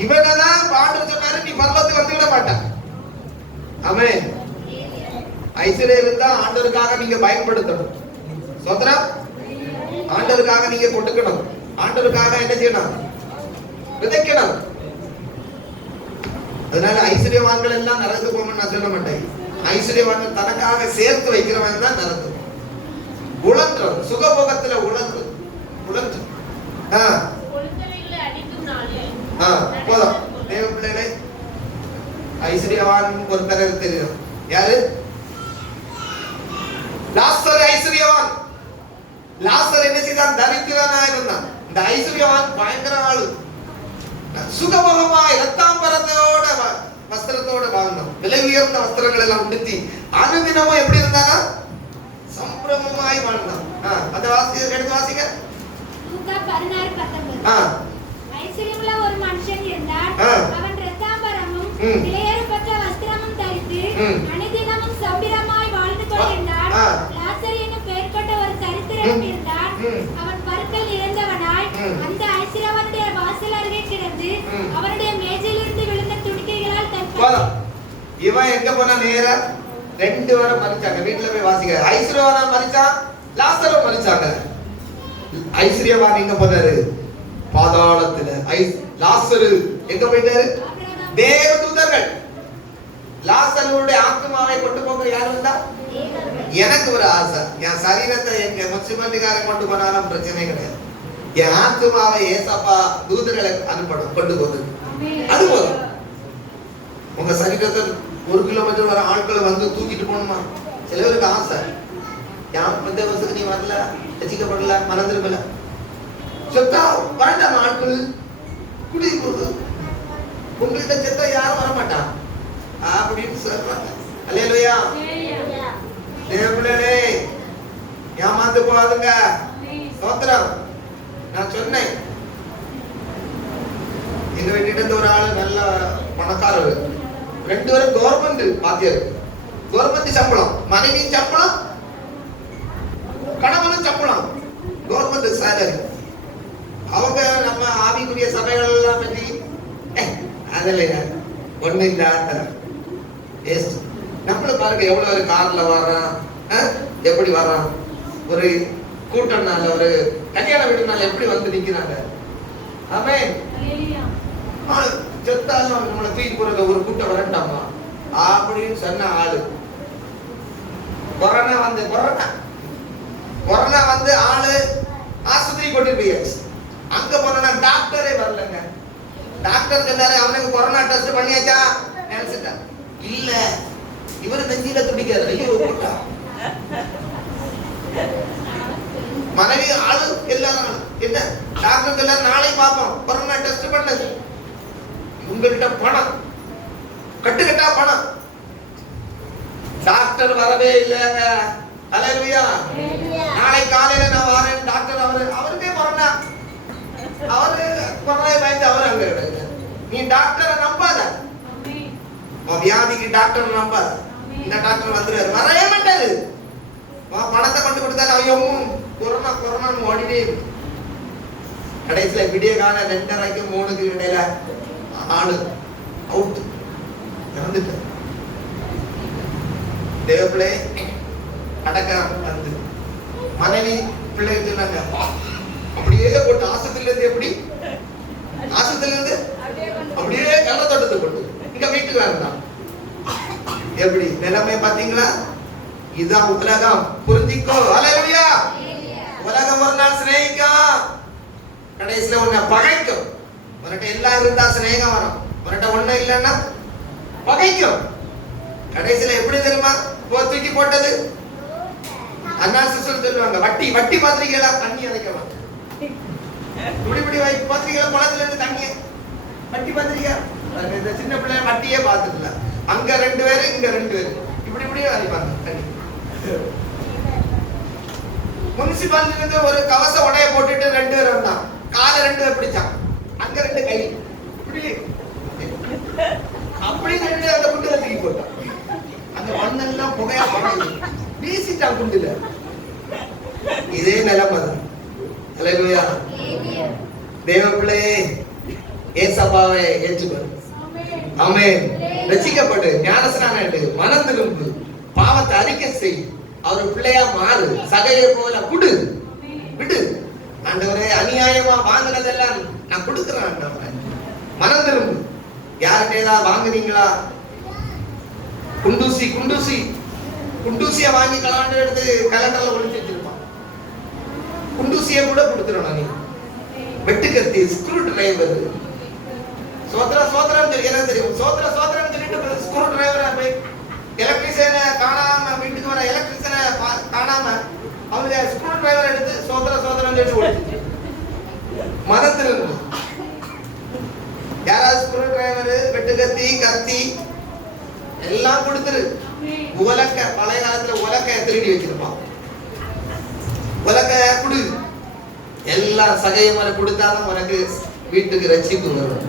இவனதான் பாண்டு சொன்னாரு, நீ பரலோகத்துக்கு வந்து விட மாட்டான். ஆமென். ஐஸ்வர்யம் இருந்தா ஆண்டவருக்காக நீங்க பயன்படுத்தணும். சோதரம் ஆண்டவருக்காக நீங்க கொடுக்கணும். ஆண்டவருக்காக என்ன செய்யணும்? விதைக்கணும். அதனால ஐஸ்வர்யவான்கள் எல்லாம் நடந்து போகணும்னு நான் சொல்ல மாட்டேன். ஐஸ்வர்யவான்கள் தனக்காக சேர்த்து வைக்கிறவன் தான் நடந்து உழன்றது. சுகபோகத்துல உழன்று போதும். தேவ பிள்ளைகளை ஐஸ்வர்யவான் ஒருத்தர் தெரியும். யாரு? லாசர் ஐஸ்வர்யவான். லாசர் என்ன செய்தான்? தரித்திரனா இருந்தான். இந்த ஐஸ்வர்யவான் பயங்கர ஆளு. சுகபோகமாய் இரத்தாம்பரத்தோட வஸ்திரத்தோட வாழ்ந்தான். விலை உயர்ந்த வஸ்திரங்கள் எல்லாம் உடுத்தி அனுதினமும் எப்படி இருந்தானா? சம்பிரமமாய் வாழ்ந்தான். அந்த வாசிக்க எடுத்து வாசிக்க. லூக்கா 16:19. ஐஸ்வர்யமுள்ள ஒரு மனுஷன் இருந்தான். அவன் இரத்தாம்பரமும் விலையேறப்பட்ட வஸ்திரமும் தரித்து அனுதினமும் சம்பிரமாய் வாழ்ந்து கொண்டிருந்தான். லாசர் என்னும் பெயர் கொண்ட ஒரு தரித்திரன் இருந்தான். அவன் பற்கள் இறந்தவனாய் அந்த ஐஸ்வர்யவனுடைய வாசல் அருகே கிடந்து அவனுடைய மேஜையிலிருந்து விழுந்த துணிக்கைகளால் தன் இவன் எங்க போனா நேரா 2 வாரம் மரிச்சாங்க. வீட்டுல போய் வாசிக்க. ஐஸ்வர்யவானா மரிச்சான், லாசரும் மரிச்சாங்க. ஐஸ்வர்யவான் எங்க போனாரு? பாதாளத்துல. லாசரு எங்க போயிட்டாரு? தேவதூதர்கள் லாசருடைய ஆத்மாவை கொண்டு போக யார் வந்தா? எனக்கு ஒரு ஆசை, என் சரீரத்தை எங்க முனிசிபாலிட்டிக்காரன் கொண்டு போனாலும் பிரச்சனை கிடையாது, என் ஆத்துமாவை ஏசப்பா தூதர்களை அனுப்பணும் கொண்டு போகுது, அது போதும். உங்க சரீரத்தை 1 கிலோமீட்டர் வர ஆட்களை வந்து தூக்கிட்டு போகணுமா? சில பேருக்கு ஆசை, யான் இந்த வருஷத்துக்கு நீ வரல, ரசிக்கப்படல, மறந்துருக்கல, செத்தா வரண்டாம் ஆட்கள் குடி போகுது, உங்கள்கிட்ட செத்தா யாரும் வரமாட்டான் அப்படின்னு சொல்றாங்க. அல்லேலூயா. தேவனே ஏமாந்து போகாதுங்க. ஸ்தோத்திரம். நான் சொன்னேன், எங்க வீட்டுல ஒரு ஆளு நல்ல பணக்காரர், 2 பேரும் கவர்மெண்ட் பாத்தியாரு, கவர்மெண்ட் சம்பளம், மனைவியும் சம்பளம், கணவனும் சம்பளம், கவர்மெண்ட் சேலரி. அவங்க நம்ம ஆவிக்குரிய சபைகள் எல்லாம் பற்றி அதுல ஒண்ணு இல்லாத நம்மள பாருங்க, எவ்வளவு ஒரு கார்ல வர்றான், எப்படி வர்றான், ஒரு கூட்டம்னால ஒரு கல்யாண வீடுனால எப்படி வந்து நிக்கிறாங்க. ஆமென். செத்தாலும் நம்மளை தூக்கி போறது ஒரு கூட்டம் வரண்டாமா அப்படின்னு சொன்ன ஆளு. கொரோனா வந்து ஆளு ஆஸ்பத்திரி கொண்டு போயாச்சு. அங்க போனா டாக்டரே வரலங்க. டாக்டர் சொன்னாரு, அவனுக்கு கொரோனா டெஸ்ட் பண்ணியாச்சா? நினைச்சிட்டா இல்ல, இவரு நெஞ்சில துடிக்காது. ஐயோ கூட்டா மனைவி ஆளு எல்லாரும் என்ன டாக்டர் சொன்னாரு, நாளை பார்ப்போம், கொரோனா டெஸ்ட் பண்ணது. உங்கள்கிட்ட பணம் கட்டுக்கட்டா பணம், டாக்டர் வரவே இல்லைங்க. அல்லேலூயா. நாளை காலையில நான் வரேன், டாக்டர் அவருக்கே கொரோனா, அவரு கொரோனா பயந்து அவர் அங்க இருக்காங்க. நீ டாக்டரை நம்பாத, வியாதிக்கு டாக்டர் நம்பாத. இந்த டாக்டர் வந்துருவாரு, வரவே மாட்டாரு. பணத்தை கொண்டு கொடுத்தாரு, ஐயோ கொரோனா கொரோனான்னு ஓடினே. கடைசியில விடிய கால 2:30க்கு 3க்கு இடையில ஆளு அவுட், இறந்துட்டார். தேவப்பிள்ளை அடக்கம் வந்து மனைவி பிள்ளை சொன்னாங்க, அப்படியே போட்டு ஆஸ்பத்திரியில இருந்து, எப்படி ஆஸ்பத்திரியில இருந்து அப்படியே கள்ள தோட்டத்தை போட்டு இங்க வீட்டுக்கு வேண்டாம். எப்படி நிலைமை பாத்தீங்களா? இதுதான் உலகம், புரிஞ்சிக்கோ. அல்லேலூயா. உலகம் ஒரு நாள் சிநேகிக்கும், கடைசியில உன்னை பகைக்கும். உன்கிட்ட எல்லாம் இருந்தா சிநேகம் வரும், உன்கிட்ட ஒண்ணும் இல்லைன்னா பகைக்கும். கடைசியில எப்படி தெரியுமா தூக்கி போட்டது? அண்ணா சிஸ்டர் சொல்லுவாங்க, வட்டி வட்டி பாத்திரிக்கையில தண்ணி அரைக்கலாம், இப்படி பாத்திரிக்கையில குளத்துல இருந்து தண்ணி வட்டி பாத்திரிக்கா. இந்த சின்ன பிள்ளை வட்டியே பார்த்துக்கல, அங்க 2 பேரு இங்க 2 பேரு இப்படி அரைப்பாங்க தண்ணி. முனிசிபாலிட்டி இருந்து ஒரு கவச உடைய போட்டுட்டு 2 பேர் வந்தான், காலை 2 பேர் பிடிச்சான், அங்க 2 கை இப்படி அப்படி 2 அந்த குண்டுல தூக்கி போட்டான். அந்த மண்ணெல்லாம் புகையா போடுது, வீசிட்டான் குண்டுல. இதே நிலைமை தான். அல்லேலூயா. தேவ பிள்ளையே ஏசப்பாவை ஏற்றுக்கொள். ஆமென். ரட்சிக்கப்படு, ஞானஸ்நானம் எடு, மனம் திரும்பு, பாவத்தை அறிக்கை செய், அவர் பிள்ளையா மாறு, சகையை போல குடு, விடு. ஆண்டவரே, அநியாயமா வாங்கினதெல்லாம் நான் கொடுக்கிறேன் ஆண்டவரே, மனம் திரும்பு. யார்கிட்ட ஏதாவது வாங்குறீங்களா? குண்டூசிய வாங்கி கலாண்டு எடுத்து கலண்டர்ல ஒளிச்சு வச்சிருப்பான். குண்டூசிய கூட கொடுத்துறோம். நீ வெட்டுக்கத்தி, ஸ்க்ரூ டிரைவர், சோத்திரம் எனக்கு தெரியும், சோத்திரம் சொல்லிட்டு ஸ்க்ரூ டிரைவரை போய் எலக்ட்ரிஷியனை காணாம, வீட்டுக்கு வர எலக்ட்ரிஷியனை காணாம அவங்க ஸ்க்ரூ டிரைவர் எடுத்து சோத்திரம் சொல்லிட்டு ஓடிச்சு. மதத்திலிருந்து யாராவது ஸ்க்ரூ டிரைவர், வெட்டுக்கத்தி, கத்தி எல்லாம் கொடுத்துரு. உலக்க, பழைய காலத்துல உலக்கைய திருடி வச்சிருப்பான், உலக்கைய குடு, எல்லாம் சகையை மேல கொடுத்தாலும் உனக்கு வீட்டுக்கு ரட்சிப்பு வரும்.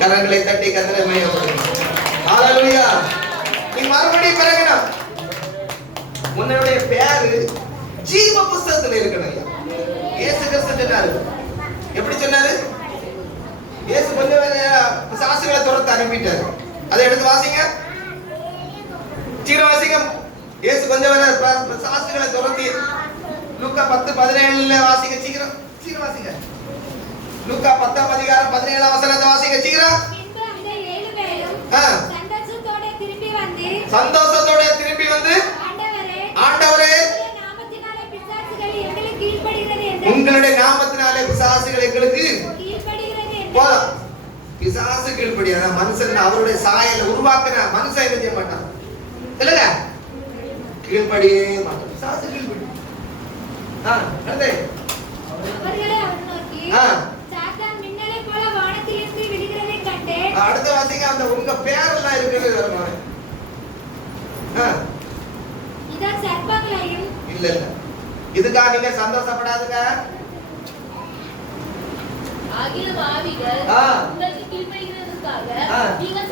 கரங்களை தட்டி கர்த்தரை மகிமைப்படுத்து. ஹalleluya. நீ மறுபடியும் பிறக்கணும். உன்னுடைய பேரு ஜீவ புத்தகத்துல இருக்கணும். இயேசு கிறிஸ்து சொன்னாரு, எப்படி சொன்னாரு? இயேசு கொஞ்சம் பிசாசுகளை துரத்த அனுப்பிட்டாரு. அதை எடுத்து வாசிங்க, சீக்கிரம் வாசிங்க. இயேசு கொஞ்சம் பிசாசுகளை துரத்தி லூக்கா 10:17 வாசிங்க, சீக்கிரம் வாசிங்க. லூக்கா 10:17 வசனத்தை வாசிங்க, சீக்கிரம். சந்தோஷத்தோட திரும்பி வந்து ஆண்டவரே போதும். பிசாசு கீழ்ப்படியா மனுஷன் அவருடைய சாயல உருவாக்குற மனுஷன் என்ன செய்ய மாட்டான் இல்லங்க, கீழ்ப்படியே மாட்டான். பிசாசு கீழ்ப்படி. அடுத்து அவர்களை அவர் நோக்கி சாத்தான் மின்னலை போல வானத்திலிருந்து விழுகிறதை கண்டு. அடுத்த வாசிங்க அந்த உங்க பேரெல்லாம் இருக்குது வரணும். இதோ சர்ப்பங்களையும். இல்ல இல்ல இதுக்காக நீங்க சந்தோஷப்படாதுங்க. ஆகிலும் ஆவிகள் உங்களுக்கு கீழ்ப்படிகிறதுக்காக நீங்கள்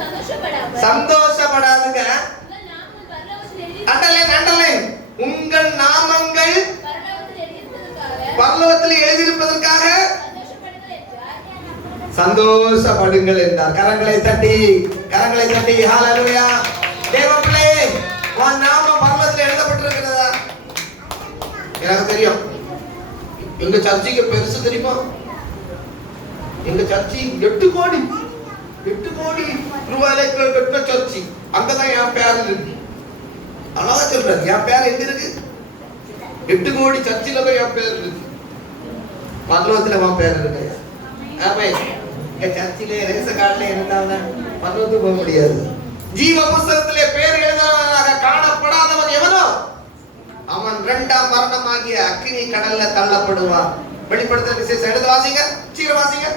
சந்தோஷப்படாதுங்க. அண்டர்லைன் உங்கள் நாமங்கள் பரலோகத்தில் எழுதியிருப்பதற்காக சந்தோஷப்படுங்கள் என்றார். கரங்களை தட்டி ஹalleluya. தேவப்பிள்ளை உன் நாமம் பரலோகத்தில் எழுதப்பட்டிருக்கிறதா? எனக்கு தெரியும். எங்க சர்ச்சுக்கு பெருசு தெரியுமா? எங்க சர்ச்சு 8 கோடி ரூபாயில கட்டின சர்ச்சு. அங்கதான் என் பேர் இருக்கு. அழகா சொல்றாரு, என் பேர் எங்க இருக்கு? 8 கோடி சர்ச்சில போய் என் பேர் இருக்கு. பரலோகத்துல என் பேர் இருக்கு. ஆமா, எங்க சர்ச்சிலே ரேச கார்டுல இருந்தாங்க பரலோகத்துக்கு போக முடியாது. ஜீவ புஸ்தகத்திலே பேர் எழுதவனாக காணப்படாதவன் எவனோ அவன் 2ஆம் மரணமாகிய அக்கினி கடல்ல தள்ளப்படுவான். வெளிப்படுத்தல் விசேஷம் எடுத்து வாசிங்க, சீக்கிரம் வாசிங்க.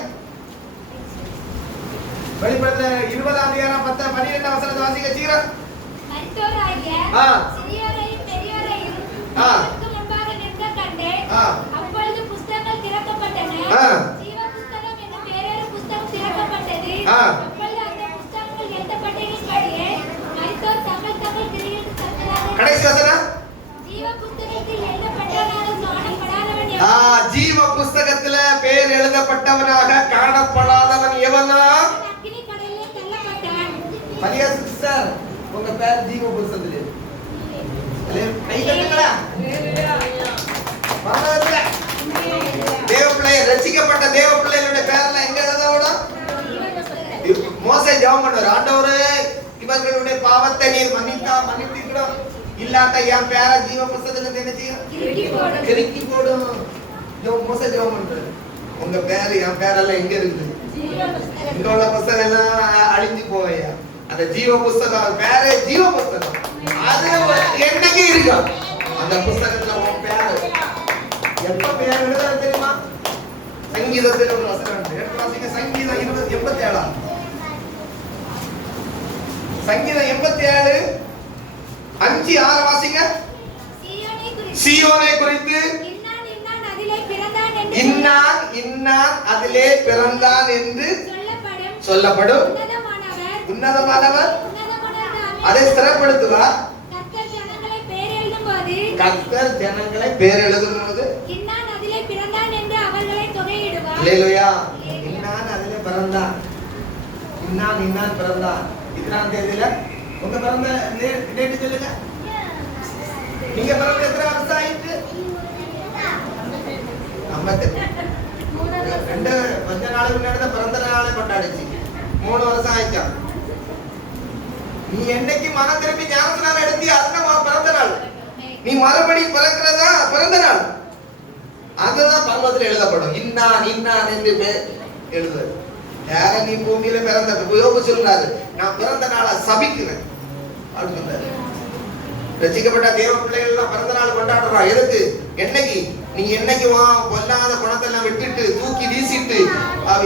வெளிப்படுத்தல் 20ஆம் அதிகாரம் 12ஆம் வசனத்தை வாசிங்க சீக்கிரம். மரித்தோராகிய சிறியோரையும் பெரியோரையும் முன்பாக நிற்க கண்டேன். அப்பொழுது புஸ்தகங்கள் திறக்கப்பட்டன. ஜீவ புஸ்தகம் என்னும் வேறொரு புஸ்தகம் திறக்கப்பட்டது. அப்பொழுது அந்த புஸ்தகங்கள் எழுதப்பட்டிருந்தபடியே மரித்தோர் தங்கள் கிரியைகளுக்கு தக்கதாக. கடைசி வசனம். ஜீவ புஸ்தகத்தில் எழுதப்பட்டவனாக காணப்படாதவன் எவனோ. ஜீவ புஸ்தகத்துல பேர் எழுதப்பட்டவனாக காணப்படாதவன் எவனோ அக்கினி கடலிலே தள்ளப்பட்டான். மரியா சிஸ்டர் உங்க பேர் ஜீவ புஸ்தகத்திலே கை தட்டுங்களா? வரலாறுல தேவப்பிள்ளை ரட்சிக்கப்பட்ட தேவப்பிள்ளைகளுடைய பேரெல்லாம் எங்க எழுதப்படும்? மோசே ஜெபம் பண்ணுவார், ஆண்டவரே இவர்களுடைய பாவத்தை நீர் மன்னித்தீர்களோ இல்லாட்ட என் பேரை ஜீவ புஸ்தகத்துல என்ன செய்யும்? கிறுக்கி போடும். மோசே ஜெபம் பண்றாரு, உங்க பேரு என் பேரெல்லாம் எங்க இருக்குது? இங்க உள்ள புஸ்தகம் எல்லாம் அழிஞ்சு போவையா. அந்த ஜீவ புஸ்தகம் பேரே ஜீவ புஸ்தகம். அது என்னைக்கு இருக்கும் அந்த புஸ்தகத்துல உன் பேரு. எப்ப பேர் எழுத தெரியுமா? சங்கீதத்தில் ஒரு வசனம் உண்டு. எடுத்து வாசிங்க. சங்கீதம் 87. சங்கீதம் 87 5-6 வாசிங்க. சீயோனை குறித்து இன்னான் அதிலே பிறந்தான் என்று சொல்லப்படும். உன்னதமானவர் அதை ஸ்திரப்படுத்துவார். கர்த்தர் ஜனங்களை பேர் எழுதும்போது இன்னான் அதிலே பிறந்தான் என்று அவர்களை தொகையிடுவார். அல்லேலூயா. இன்னான் அதிலே பிறந்தான். இன்னான் பிறந்தான். இத்தனாம் தேதியில உங்க பிறந்த டேட் சொல்லுங்க. நீங்க பிறந்த எத்தனை வருஷம் ஆயிட்டு? 2 நாளுக்கு முன்னாடி தான் பிறந்த நாளை கொண்டாடிச்சு. 3 வருஷம் ஆயிடுச்சா? நீ என்னைக்கு மனம் திரும்பி ஞானஸ்நானம் எடுத்தி அதுதான் பிறந்த நாள். நீ மறுபடி பிறக்கிறதா பிறந்த நாள். அதுதான் பரலோகத்தில் எழுதப்படும். இன்னான் என்று எழுதுவது. யார நீ பூமியில பிறந்த யோபு சொல்றாரு, நான் பிறந்த நாளை சபிக்கிறேன் அப்படின்னு. ரசிக்கப்பட்ட தேவ பிள்ளைகள் எல்லாம் பிறந்த நாள் கொண்டாடுறான். எதுக்கு? என்னைக்கு நீ என்னைக்கு பொல்லாத குணத்தெல்லாம் விட்டுட்டு தூக்கி வீசிட்டு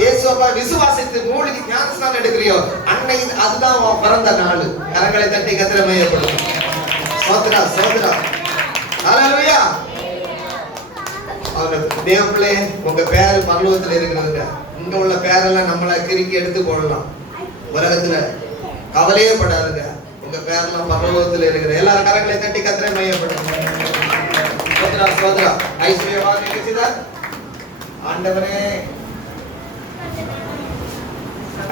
இயேசுவை விசுவாசித்து மூழ்கி ஞானஸ்நானம் எடுக்கிறியோ அன்னைக்கு அதுதான் உன் பிறந்த நாள். கரங்களை தட்டி கத்திர மையப்படும். சோத்ரா ஹல்லேலூயா. தேவ பிள்ளை உங்க பேர் பரலோகத்துல இருக்கிறதுங்க. இங்க உள்ள பேரெல்லாம் நம்மள கிறுக்கி எடுத்து போடலாம். உலகத்துல கவலையே படாதுங்க. உங்க பேரெல்லாம் பரலோகத்துல இருக்கிற எல்லாரும் கரங்களை தட்டி கத்திர மையப்படும். சோத்ரா ஐஸ்வர்யவான் நினைச்சுதான் ஆண்டவரே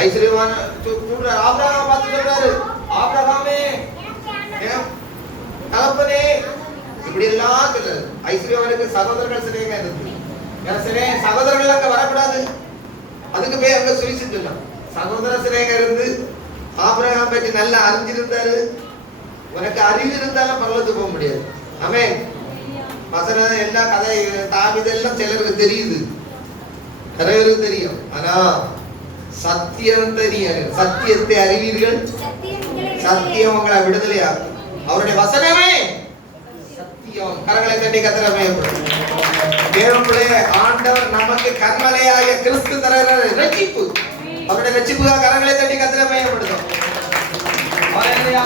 ஐஸ்வர்யவான் ஆபிரகாம் பார்த்து சொல்றாரு, ஆபிரகாமே தகப்பனே இப்படி எல்லாம் சொல்றாரு. ஐஸ்வர்யவானுக்கு சகோதரர்கள் சிறையாக இருக்கு. சகோதரர்கள் அங்க வரக்கூடாது. அதுக்கு போய் அங்க சுவிசிட்டு சகோதர சிறையாக இருந்து ஆபிரகாம் பற்றி நல்லா அறிஞ்சிருந்தாரு. உனக்கு அறிவு இருந்தாலும் பரலோகத்துக்கு போக முடியாது. ஆமென். வசனம் எல்லா கதை தாவீதெல்லாம் சிலருக்கு தெரியுது, நிறைய பேருக்கு தெரியும். ஆனா சத்தியம் தெரியும், சத்தியத்தை அறிவீர்கள், சத்தியம் உங்களை விடுதலையாகும். அவருடைய வசனமே சத்தியம். கரங்களை தட்டி கர்த்தரை மகிமைப்படுத்தும். தேவனுடைய ஆண்டவர் நமக்கு கன்மலையாகிய கிறிஸ்து தருகிற ரட்சிப்பு. அவருடைய ரட்சிப்புக்காக கரங்களை தட்டி கர்த்தரை மகிமைப்படுத்தும். ஹalleluya.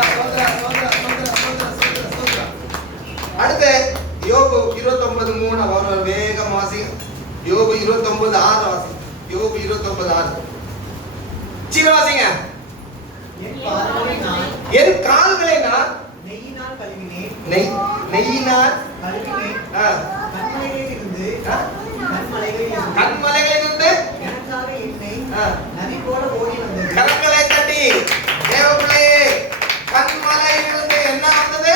அடுத்து யோபு 29:3 அவர் வேகம் வாசிங்க. யோபு 29:6 வாசிங்க. யோபு 29:6 சீக்கிரம் வாசிங்க. என் கால்களை நான் நெய்யினால் கழுவினேன். நெய்யினால் கழுவினேன். கண்மலைகளிலிருந்து எனக்காக எண்ணெய் நதி போல ஓடி வந்தது. கரங்களை தட்டி தேவப்பிள்ளையே, கண்மலையிலிருந்து என்ன வந்தது?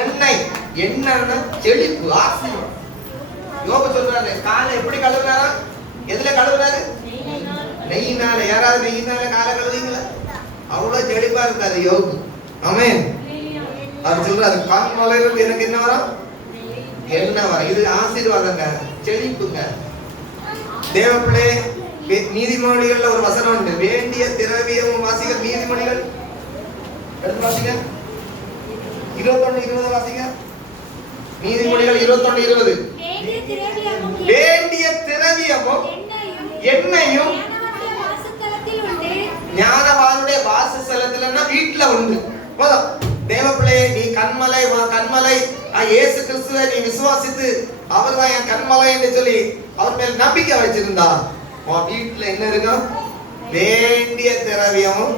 எண்ணெய். எண்ணெய்னா செழிப்பு, ஆசீர்வாதம். யோபு சொல்றாரு, காலை எப்படி கழுவுறாரா? எதுல கழுவுறாரு? நெய்யினால. யாராவது நெய்யினால காலை கழுவுறீங்களா? அவ்வளவு செழிப்பா இருக்காரு யோபு. ஆமென். அவர் சொல்றாரு, கண்மலையிலிருந்து எனக்கு என்ன வரும்? எண்ணெய் வரும். இது ஆசீர்வாதங்க, செழிப்புங்க. தேவப்பிள்ளை, நீதிமொழிகள்ல ஒரு வசனம் உண்டு. வேண்டிய திரவியம் வாசிங்க. நீதிமொழிகள் எடுத்து வாசிங்க. 21:20 வாசிங்க. நீதிமொழிகள் 21:20. வேண்டிய திரவியமும் எண்ணெயும் ஞானவானுடைய வாசஸ்தலத்திலன்னா வீட்டுல உண்டு. போதும். தேவப்பிள்ளையே, நீ கண்மலை இயேசு கிறிஸ்துவை நீ விசுவாசித்து அவர்தான் என் கண்மலை என்று சொல்லி அவர் மேல் நம்பிக்கை வச்சிருந்தா உன் வீட்டுல என்ன இருக்கும்? வேண்டிய திரவியமும்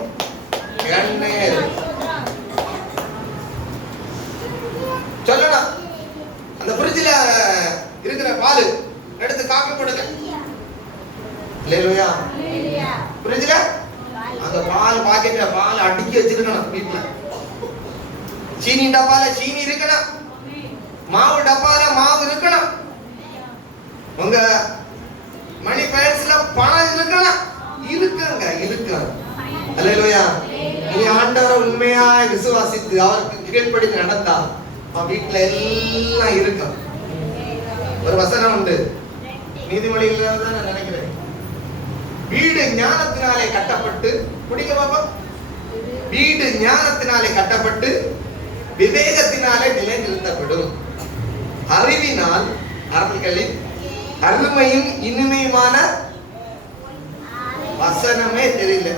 எண்ணெய். சொல்லணும், அந்த ஃப்ரிட்ஜ்ல இருக்கிற பால் எடுத்து காப்பி போடுங்க. இல்லையா? ஃப்ரிட்ஜ்ல அந்த பால் பாக்கெட்ல பால் அடுக்கி வச்சிருக்கணும். வீட்டுல சீனி டப்பால சீனி இருக்கணும், மாவு டப்பால மாவு இருக்கணும், உங்க மணி பேண்ட்ஸ்ல பணம் இருக்கணும். இருக்குங்க. அல்லேலூயா. நீ ஆண்டவரை உண்மையாய் விசுவாசித்து அவருக்கு கீழ்ப்படிந்து நடந்தா உன் வீட்டுல எல்லாம் இருக்கும். ஒரு வசனம் உண்டு, நீதிமொழியில தான் நான் நினைக்கிறேன். வீடு ஞானத்தினாலே கட்டப்பட்டு, குடிங்க பாப்பா. வீடு ஞானத்தினாலே கட்டப்பட்டு விவேகத்தினாலே நிலைநிறுத்தப்படும். அறிவினால் அவர்களின் அருமையும் இனிமையுமான வசனமே தெரியல.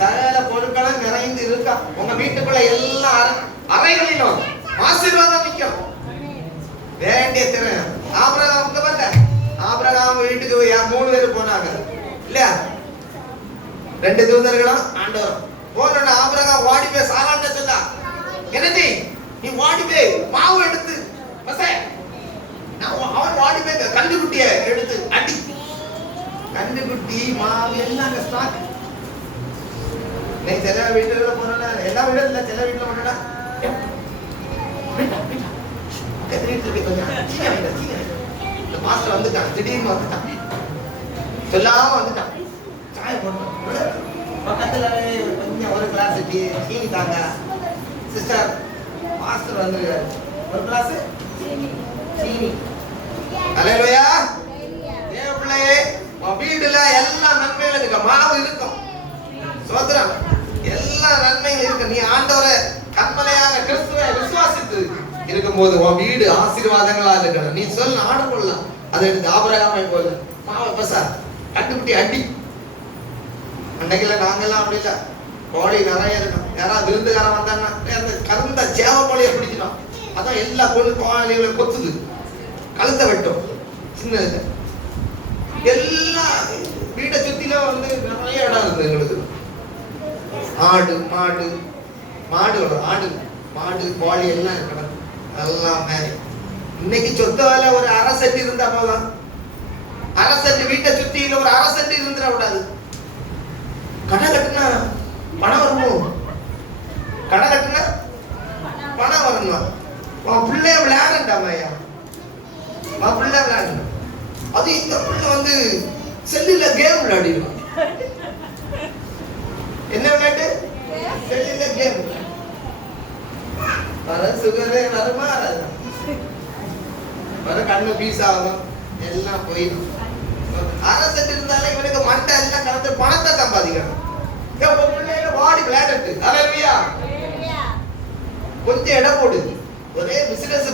சகல பொருட்களும் நிறைந்து இருக்கா. உங்க வீட்டுக்குள்ள எல்லா அறைகளிலும் ஆசீர்வாதம் நிற்கும். வேண்டிய திறன். ஆபிரகாமுக்கு வந்த ஆபிரகாம் வீட்டுக்கு 3 பேர் போனாங்க இல்லையா? 2 தூதர்களும் ஆண்டவரும் போன ஆபிரகாம் ஓடி போய் சாராட்ட சொன்னா, என்னது நீ ஓடி போய் மாவு எடுத்து அவன் ஓடி போய் கண்டுகுட்டிய எடுத்து அடி. கண்டுகுட்டி மாவு எல்லாம் ஸ்டாக். நீ சில வீட்டுல போனா, எல்லா வீடும் இல்ல, சில வீட்டுல போனா மாஸ்டர் வந்துட்டான், திடீர்னு வந்துட்டான், சொல்லாம வந்துட்டான். சாய போட்டோம் பக்கத்துல கொஞ்சம் ஒரு கிளாஸ் சீனி தாங்க சிஸ்டர். மாஸ்டர் வந்துருக்காரு, ஒரு கிளாஸ் சீனி. அல்லேலூயா. தேவப்பிள்ளையே, வீடுல எல்லா நன்மைகளும் இருக்கு, மாவு இருக்கும், சோதரம் எல்லா நன்மைகளும் இருக்கு. நீ ஆண்டவரை கண்மலையாக கிறிஸ்துவை விசுவாசித்து இருக்கும்போது உன் வீடு ஆசீர்வாதங்களா இருக்கணும். நீ சொல்ல ஆர்டர் பண்ணலாம், அதை எடுத்து ஆபிரகாமை போல மாவை பசா கண்டுபிடி அடி. அன்னைக்குல நாங்கெல்லாம் அப்படி இல்லை, கோழி நிறைய இருக்கும். யாராவது விருந்துகாரம் வந்தாங்கன்னா அந்த கருந்த சேவ கோழியை பிடிக்கணும். அதான் எல்லா கோழிகளை கொத்துது, கழுத்தை வெட்டும். சின்னது எல்லா வீட்டை சுத்திலும் வந்து நிறைய இடம் இருக்குது எங்களுக்கு. ஆடு மாடு கோழி எல்லாம் இருக்கணும். எல்லாமே இன்னைக்கு சொத்த வேலை ஒரு அரை சென்ட் இருந்தா போதும். அரை சென்ட் வீட்டை சுத்தியில ஒரு அரை சென்ட் இருந்துட கூடாது. கடை கட்டுனா பணம் வரணும், கடை கட்டுனா பணம் வரணும். உன் பிள்ளைய விளையாடண்டாமையா, உன் பிள்ளை விளையாடணும். அது இந்த பிள்ளை வந்து செல்லுல கேம் விளையாடிடும். என்ன விளையாட்டு? செல்லுல கேம். வர சுகரே வருமா, வர கண்ணு பீஸ் ஆகும், எல்லாம் போயிடும். அரசன் இருந்தாலும் இவனுக்கு மண்டை எல்லாம் கலந்து பணத்தை சம்பாதிக்கணும். பிள்ளைங்க வாடி விளையாட்டு. அல்லேலூயா. கொஞ்சம் இடம் போடு. ஒரே பிசினஸ்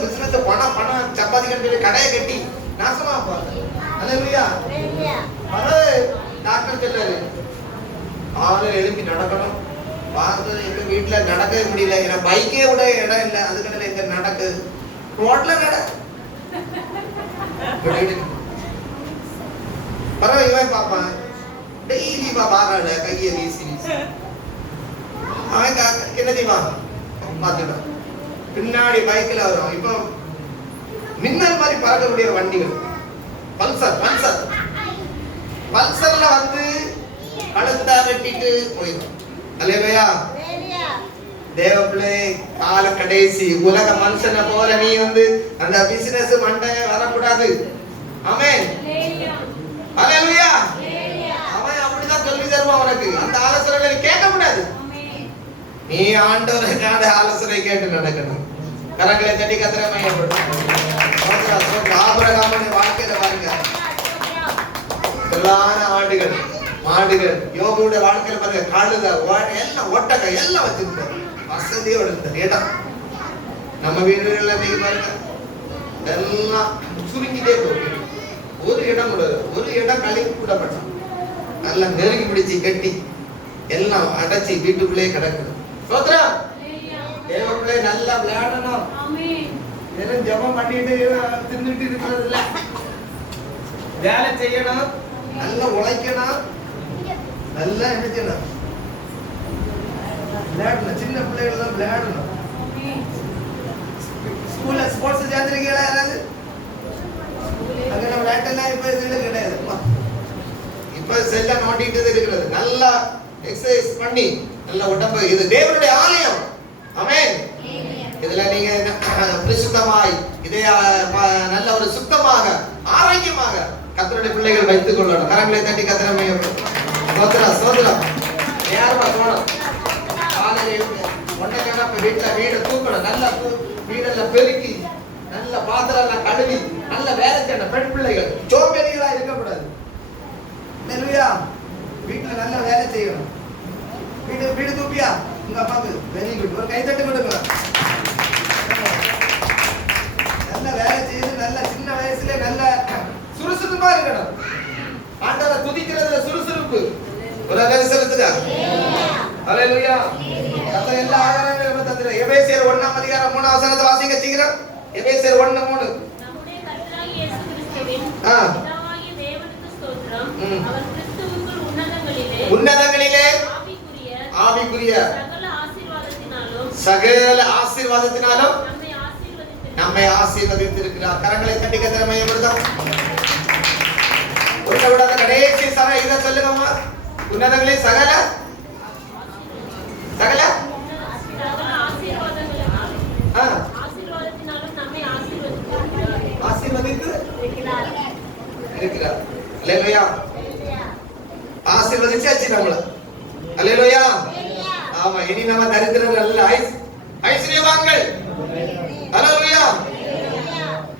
பணம் சம்பாதிக்கணும் கடையை கட்டி நாசமா போறாங்க. அல்லேலூயா. டாக்டர் சொல்லாரு ஆளு எழுப்பி நடக்கணும். பார்த்தது எங்க வீட்டுல நடக்கவே முடியல. ஏன்னா பைக்கே விட இடம் இல்லை. அதுக்கடையில எங்க நடக்கு ரோட்ல நட பரவாயில்ல. இவன் பாப்பான் டெய்லி பாராட கையை வீசி அவன் என்ன செய்வான் பார்த்துட்டான். பின்னாடி பைக்ல வரும். இப்போ மின்னல் மாதிரி பறக்கக்கூடிய வண்டிகள் பல்சர்ல வந்து கழுத்தா வெட்டிட்டு போயிடும். அல்லேலூயா. தேவ பிள்ளை கால கடைசி உலக மனுஷனை போல நீ வந்து அந்த பிசினஸ் மண்டை வரக்கூடாது. ஆமென். அல்லேலூயா. அவன் அப்படிதான் சொல்லி தருவான் உனக்கு. அந்த ஆலோசனை நீ கேட்க கூடாது. நீ ஆண்டவருக்கான ஆலோசனை கேட்டு நடக்கணும். கரங்களை தட்டி கத்திர மையப்படும். ஆபிரகாமுடைய வாழ்க்கையில பாருங்க, ஆண்டுகள் மாடுகள். யோபுடைய வாழ்க்கையில பாருங்க, கழுத எல்லாம் ஒட்டகை எல்லாம் வச்சிருந்தார். வசதியோட இருந்தார். இடம் நம்ம வீடுகள்ல நீங்க பாருங்க எல்லாம் சுருங்கிட்டே போகும். ஒரு இடம் கூட ஒரு இடம் கழிவு கூட பண்ணலாம். நல்லா நெருங்கி பிடிச்சி கட்டி எல்லாம் அடைச்சி வீட்டுக்குள்ளே கிடக்குது. சோத்ரம் தேவப்பிள்ளை நல்லா விளையாடணும். வெறும் ஜபம் பண்ணிட்டு தின்னுட்டு இருக்கிறது இல்ல. வேலை செய்யணும், நல்லா உழைக்கணும், நல்லா என்ன செய்யணும், விளையாடணும். சின்ன பிள்ளைகள் தான் விளையாடணும். ஸ்கூல்ல ஸ்போர்ட்ஸ் சேர்ந்துருக்கீங்களா யாராவது? அங்க நம்ம விளையாட்டெல்லாம் இப்ப இதுல கிடையாது. இப்ப செல்ல நோண்டிட்டு இருக்கிறது. நல்லா எக்ஸசைஸ் பண்ணி நல்ல உடம்பு. இது தேவனுடைய ஆலயம். ஆமென். இதுல நீங்க பரிசுத்தமாய் இதை நல்ல ஒரு சுத்தமாக ஆரோக்கியமாக கர்த்தருடைய பிள்ளைகள் வைத்துக் கொள்ளணும். கரங்களை தட்டி கத்திரமே சோதரா சோதரா யாருமா தோணும். ஒன்றைக்கான வீட்டுல வீடை தூக்கணும். நல்லா வீடெல்லாம் பெருக்கி நல்ல பாத்திரம் கழுவி நல்ல வேலை செய்யணும். பெண் பிள்ளைகள் சோம்பேறிகளா இருக்கக்கூடாது. வீட்டுல நல்ல வேலை செய்யணும். வீடு தூப்பியா உங்க அப்பாவுக்கு வெரி குட். ஒரு கைத்தட்டு கொடுங்க. நல்ல வேலை செய்து நல்ல சின்ன வயசுல நல்ல சுறுசுறுப்பா இருக்கணும். ஆண்டவரை துதிக்கிறதுல சுறுசுறுப்பு. ஒரு அலசலத்துக்கா ஹல்லேலூயா. கத்த எல்லா ஆதாரங்களும் தந்துற. எபேசியர் 1:3 வசனத்தை வாசிங்க சீக்கிரம். எபேசியர் 1:3. நம்முடைய கர்த்தராகிய இயேசு கிறிஸ்துவின் பிதாவாகிய தேவனுக்கு ஸ்தோத்திரம். அவர் கிறிஸ்துவுக்குள் உன்னதங்களிலே ஆவிக்குரிய சகல ஆசீர்வாதத்தினாலும் நம்மை ஆசீர்வதித்திருக்கிறார். கரங்களை தட்டி கத்திரமையப்படுத்தும். விடாத கடைசி சர இதை சொல்லுங்கம்மா. உன்னதங்களில் சகல சகல ஆசீர்வதித்து இருக்கிறார். அல்லேலூயா. ஆசீர்வதிச்சாச்சு நம்மள. அல்லேலூயா. ஆமா, இனி நம்ம தரித்திரர்கள் அல்ல, ஐஸ்வர்யவான்கள். அல்லேலூயா.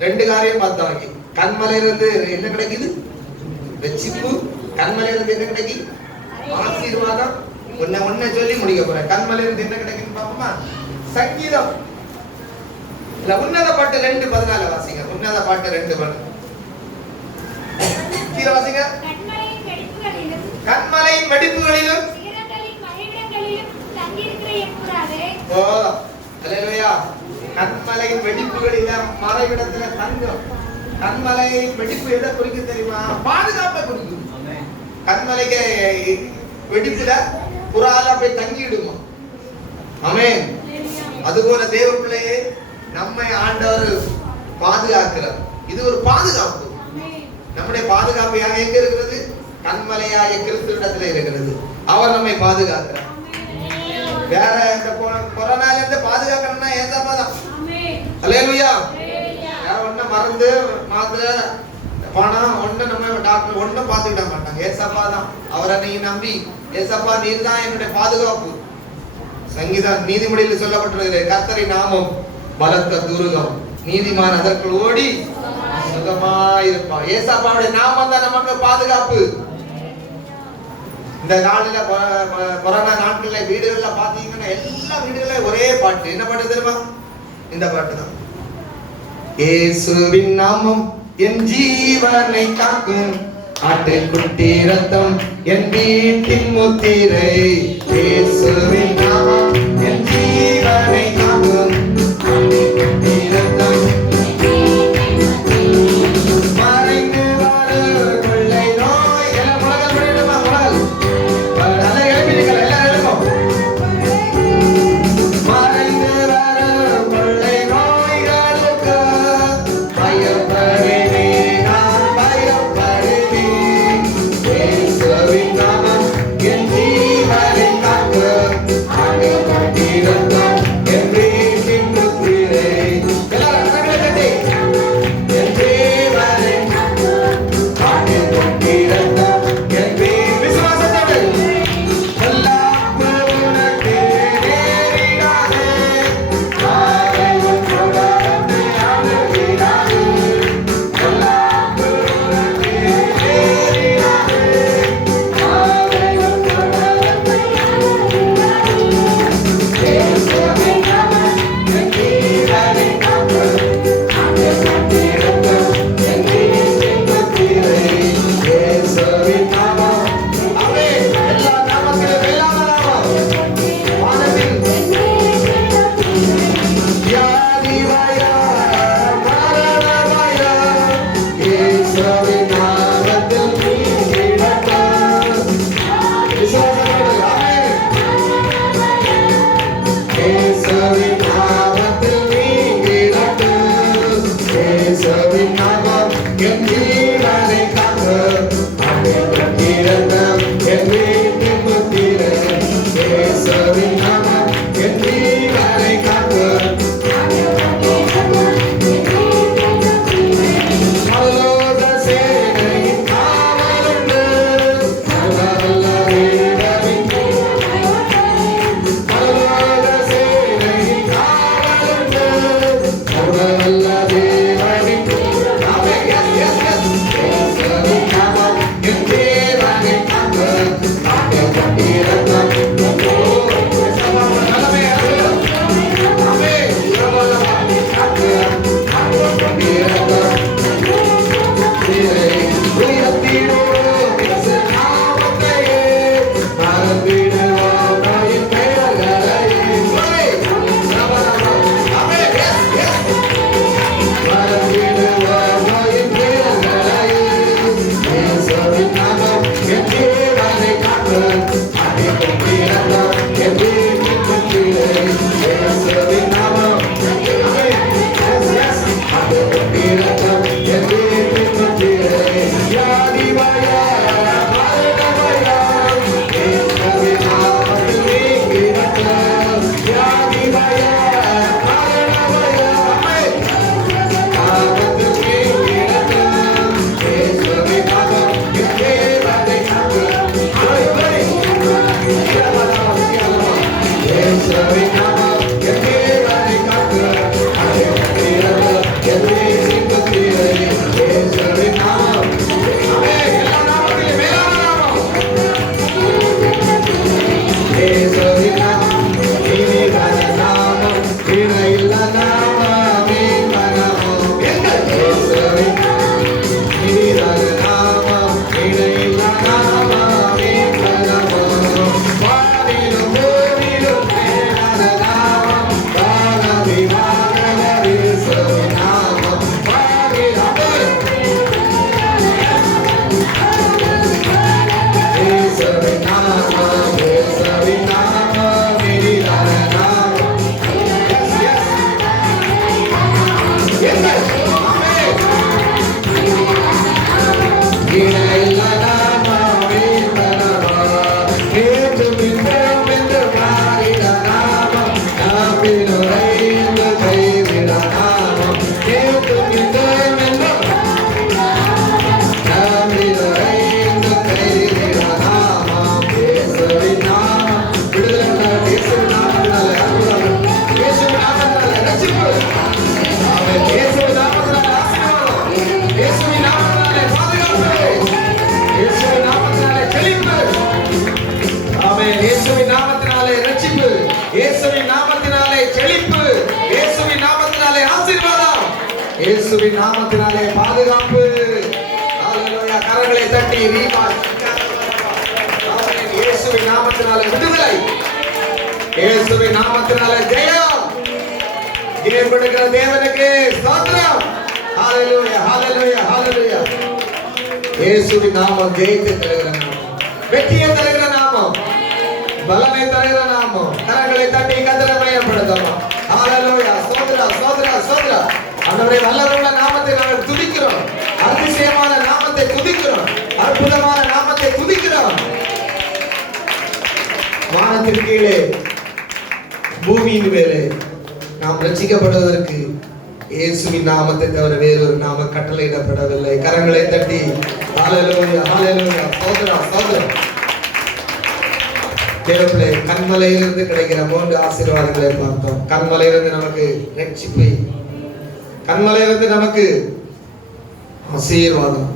ரெண்டு காரியம் பார்த்தோம். கண்மலையில இருந்து என்ன கிடைக்குது? வெச்சிப்பு. கண்மலையில இருந்து என்ன கிடைக்குது? ஆசீர்வாதம். ஒன்ன சொல்லி முடிக்க போறேன். கண்மலையில இருந்து என்ன கிடைக்குன்னு பாப்போமா? சங்கீதம் உன்னத பாட்டு 2:14 வாசிங்க. உன்னத பாட்டு 2:14 கீழ வாசிங்க. கண்மலையின் வெடிப்புகளிலும் ஓ அல்லேலூயா. கண்மலையின் வெடிப்புகளில மறைவிடத்துல தங்கம். கண்மலையின் வெடிப்பு எதை குறிக்க தெரியுமா? பாதுகாப்பை குறிக்கும். கண்மலைக்கு வெடிப்புல புறால போய் தங்கிடுமா? ஆமென். அதுபோல தேவ பிள்ளையே நம்மை ஆண்டவர் பாதுகாக்கிறார். இது ஒரு பாதுகாப்பு. நம்முடைய பாதுகாப்பு எங்க இருக்கிறது? கண்மலையாகிய கிறிஸ்துவிடத்தில் இருக்கிறது. அவர் நம்மை பாதுகாக்கிறார். வேற இந்த கொரோனால இருந்து பாதுகாக்கணும்னா ஏசாப்பா தான். அல்லேலூயா. வேற ஒண்ணு மருந்து மாத்திரை பணம் ஒண்ணு நம்ம டாக்டர் ஒண்ணும் பாத்துக்கிட மாட்டாங்க. ஏசாப்பா தான். அவரை நீங்க நம்பி ஏசாப்பா நீர் தான் என்னுடைய பாதுகாப்பு. சங்கீதம் நீதிமொழியில் சொல்லப்பட்டிருக்கிறது, கர்த்தரின் நாமம் பலத்த துருகம், நீதிமான் அதற்குள் ஓடி சுகமாயிருப்பான். ஏசப்பாவுடைய நாமம் தான் நமக்கு பாதுகாப்பு. இந்த நாளில கொரோனா நாட்கள்ல வீடுகள்ல பாத்தீங்கன்னா எல்லா வீடுகள்ல ஒரே பாட்டு. என்ன பாட்டு தெரியுமா? இந்த பாட்டு தான். இயேசுவின் நாமம் என் ஜீவனை காக்கும், ஆட்டுக்குட்டி ரத்தம் என் வீட்டின் முத்திரை. இயேசுவின் நாமம் என் ஜீவனை காக்கும், ஆட்டுக்குட்டி ரத்தம் மறைந்து வரும் கொள்ளை நோய். எல்லாம் முழங்கல் பண்ணிடுமா? முழங்கல் நல்லா எழுப்பிடுங்கள், எல்லாரும் எழுப்போம். மறைந்து வரும் கொள்ளை நோய்களுக்கு பயப்படுவே, நான் பயப்படுவேன். இயேசுவின் நாமம் என் ஜீவனை காக்கும், ஆட்டுக்குட்டி ரத்தம் என் வீட்டின் முத்திரை. எல்லாரும் கரங்களை தட்டி என் ஜீவனை ஆட்டுக்குட்டி ரத்தம் என் வீட்டின் விசுவாசத்தோடு பொல்லாப்பு உனக்கு நேரிடாது, ஆரையும் தொடாது அணுகிடாது. பொல்லாப்பு உனக்கு நேரிடாது, ஆரையும் தொடாது அணுகிடாது. இயேசுவின் நாமம் என் ஜீவனை காக்கும், ஆட்டுக்குட்டி ரத்தம் என் வீட்டின் முத்திரை. இயேசுவின் நாமம், ஆமென். எல்லா நாமங்களும் மேலான நாமம். வானத்தில் வியாதி பயம், மரண பயம், இயேசுவின் நாமத்தில் நீங்கிடட்டும். விசுவாசத்தோடு ஆமென். இயேசுவின் நாமத்தில் நீங்கிடட்டும். இயேசுவின் நாமம் என் ஜீவனை காக்கும், ஆட்டுக்குட்டி ரத்தம் என் வீட்டின் முத்திரை. இயேசுவின் நாமம் என் ஜீவனை காக்கும். பரலோக சேனையின் காவலுண்டு, சர்வவல்ல தேவனின் பரலோக சேனையின் காவலுண்டு, சர்வவல்ல தேவனின் ஆமென். Yes, yes, yes. இயேசுவின் நாமம் என் ஜீவனை காக்கும், ஆட்டுக்குட்டி ரத்தம் நல்லவே ஆமென். ஆட்டுக்குட்டி ரத்தம் உயர்த்திடுவோம் இயேசு நாமத்தையே, மறந்திடுவோம் நோயின் பெயர்களையே. ஆமென். Yes, yes. மறந்திடுவோம் நோயின் பெயர்களையே. இயேசுவின் நாமம் என் ஜீவனை காக்கும், ஆட்டுக்குட்டி ரத்தம் என் வீட்டின் முத்திரை. இயேசுவின் நாமம் Yes, yes. ஆட்டுக்குட்டி ரத்தம் என் வீட்டின் முத்திரை. வியாதி பயம், மரண பயம், இயேசுவின் நாமத்தில் நீங்கிடட்டும். வியாதி பயம், மரண பயம், ஆமென். நாமத்தில் நீங்கிடட்டும். இயேசுவின் நாமம் என் ஜீவனை காக்கும். ஆமென். இயேசுவின் நாமம் என் ஜீவனை காக்கும், ஆட்டுக்குட்டி ரத்தம் என் வீட்டின் முத்திரை. இயேசுவின் நாமம் ஆமென். எல்லா நாமங்களிலும் மேலான நாமம். இயேசுவின் நாமம் இனிதான நாமம், இணையில்லா நாமம், இன்ப நாமம். எங்கள் இயேசுவின் இனிதான நாமம், இணையில்லா நாமம், இன்ப நாமம். வானிலும் பூமியிலும் மேலான நாமம், வானதி வானவர் இயேசுவின் நாமம். வானில் ஆமென். இயேசுவின் நாமம், இயேசுவின் நாமம், இனிதான நாமம். Yes, yes. எங்கள் ஆமென். இணையில்லா நாமம், இன்ப நாமம். என்றும் இன்றும் என்றும் மாறிட நாமம், நம்பினோரை என்று கைவிட நாமம். என்றும் இன்றும் என்றும் நம்பினோரை என்று கைவிட நாமம். இயேசுவின் நாமம் விடுதலை. இயேசுவின் நாமத்தினாலே அற்புதம். இயேசுவின் நாமத்தினாலே ரட்சிப்பு. ஆமென். இயேசுவின் நாமத்தினாலே ஆசீர்வாதம். இயேசுவின் நாமத்தினாலே இயேசுவின் நாமத்தினாலே பாதுகாப்பு. ஹalleluya. கரங்களை தட்டி ரீமா. ஆமென். இயேசுவின் நாமத்தினாலே விடுதலை. இயேசுவின் நாமத்தினாலே ஜெயம். ஜெயம் கொடுக்கிற தேவனுக்கு ஸ்தோத்திரம். ஹalleluya. ஹalleluya. ஹalleluya. இயேசுவின் நாமம் ஜெயத்தை தருகிற நாமம், வெற்றியை தருகிற நாமம், பலனை தருகிற நாமம். கரங்களை தட்டி கர்த்தரை மகிமைப்படுத்துவோம். ஹalleluya. ஸ்தோத்திரம், ஸ்தோத்திரம், ஸ்தோத்திரம். ஆண்டவரே, வல்லமையுள்ள நாமத்தை நாங்கள் துதிக்கிறோம். அதிசயமான நாமத்தை துதிக்கிறோம். அற்புதமான நாமத்தை துதிக்கிறோம். வானத்தின் கீழே பூமியின் மேலே நாம் ரட்சிக்கப்படுவதற்கு இயேசுவின் நாமத்தை தவிர வேறொரு நாம கட்டளையிடப்படவில்லை. கரங்களை தட்டி ஹalleluya. ஹalleluya. ஸ்தோத்திரம், ஸ்தோத்திரம். தேவனே, கன்மலையிலிருந்து கிடைக்கிற 3 ஆசீர்வாதங்களை பார்த்தோம். கன்மலையிலிருந்து நமக்கு ரட்சிப்பு, கன்மலையிலிருந்து நமக்கு ஆசீர்வாதம்,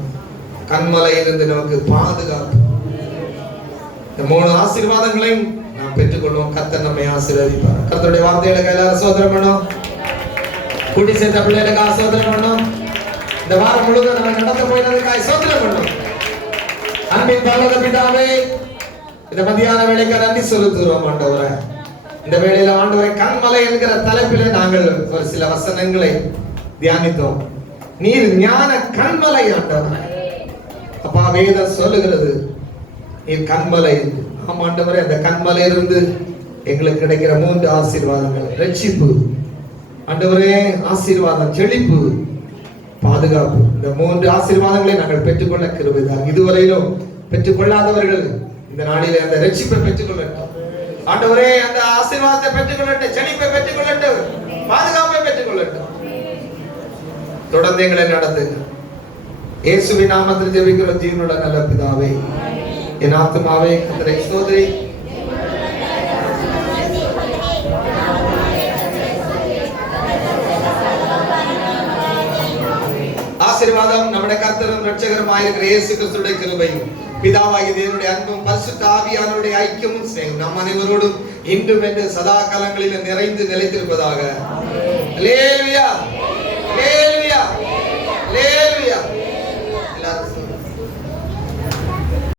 கன்மலையிலிருந்து நமக்கு பாதுகாப்பு. இந்த 3 ஆசீர்வாதங்களையும் நாம் பெற்றுக்கொள்வோம். கர்த்தர் நம்மை ஆசீர்வதிப்பார். கர்த்தருடைய வார்த்தைகளுக்கு எல்லாரும் சோதரம் பண்ணும். கூட்டி சேர்த்த பிள்ளைகளுக்கு சோதரம் பண்ணும். இந்த வாரம் முழுவதும் நம்ம நடத்த போயினதுக்காக சோதரம் பண்ணும். அன்பின் பரலோக பிதாவே, இந்த மத்தியான வேளைக்கு நன்றி செலுத்துகிறோம் ஆண்டவரே. இந்த வேளையில ஆண்டவரே, கன்மலை என்கிற தலைப்பிலே நாங்கள் ஒரு சில வசனங்களை தியானித்தோம். நீர் ஞான கன்மலை ஆண்டவரே. அப்பா, வேதம் சொல்லுகிறது நீர் கன்மலை. ஆமா ஆண்டவரே, அந்த கன்மலையிலிருந்து எங்களுக்கு கிடைக்கிற 3 ஆசீர்வாதங்கள், ரட்சிப்பு ஆண்டவரே, ஆசீர்வாதம், செழிப்பு, பாதுகாப்பு. இந்த 3 ஆசீர்வாதங்களை நாங்கள் பெற்றுக்கொள்ள கிருபைதான். இதுவரையிலும் பெற்றுக்கொள்ளாதவர்கள் இந்த நாளிலே அந்த ரட்சிப்பை பெற்றுக்கொள்ளட்டும் ஆண்டவரே. அந்த ஆசீர்வாதத்தை பெற்றுக்கொள்ளட்டும், செழிப்பை பெற்றுக்கொள்ளட்டும், பாதுகாப்பை பெற்றுக்கொள்ளட்டும். தொடர்ந்து எங்களை நடத்துங்க. இயேசுவின் நாமத்தில் ஜெபிக்கிற ஜீவனுள்ள நல்ல பிதாவே. என் ஆத்துமாவே கர்த்தரை ஸ்தோத்திரி. ஆசீர்வாதம் நம்முடைய கர்த்தரும் இரட்சகருமாயிருக்கிற இயேசு கிறிஸ்துவின் கிருபையும், பிதாவாகிய தேவனுடைய அன்பும், பரிசுத்த ஆவியானவருடைய ஐக்கியமும் ஸ்நேகமும் நம் அனைவரோடும் இன்றும் என்று சதா காலங்களில் நிறைந்து நிலைத்திருப்பதாக. அல்லேலூயா.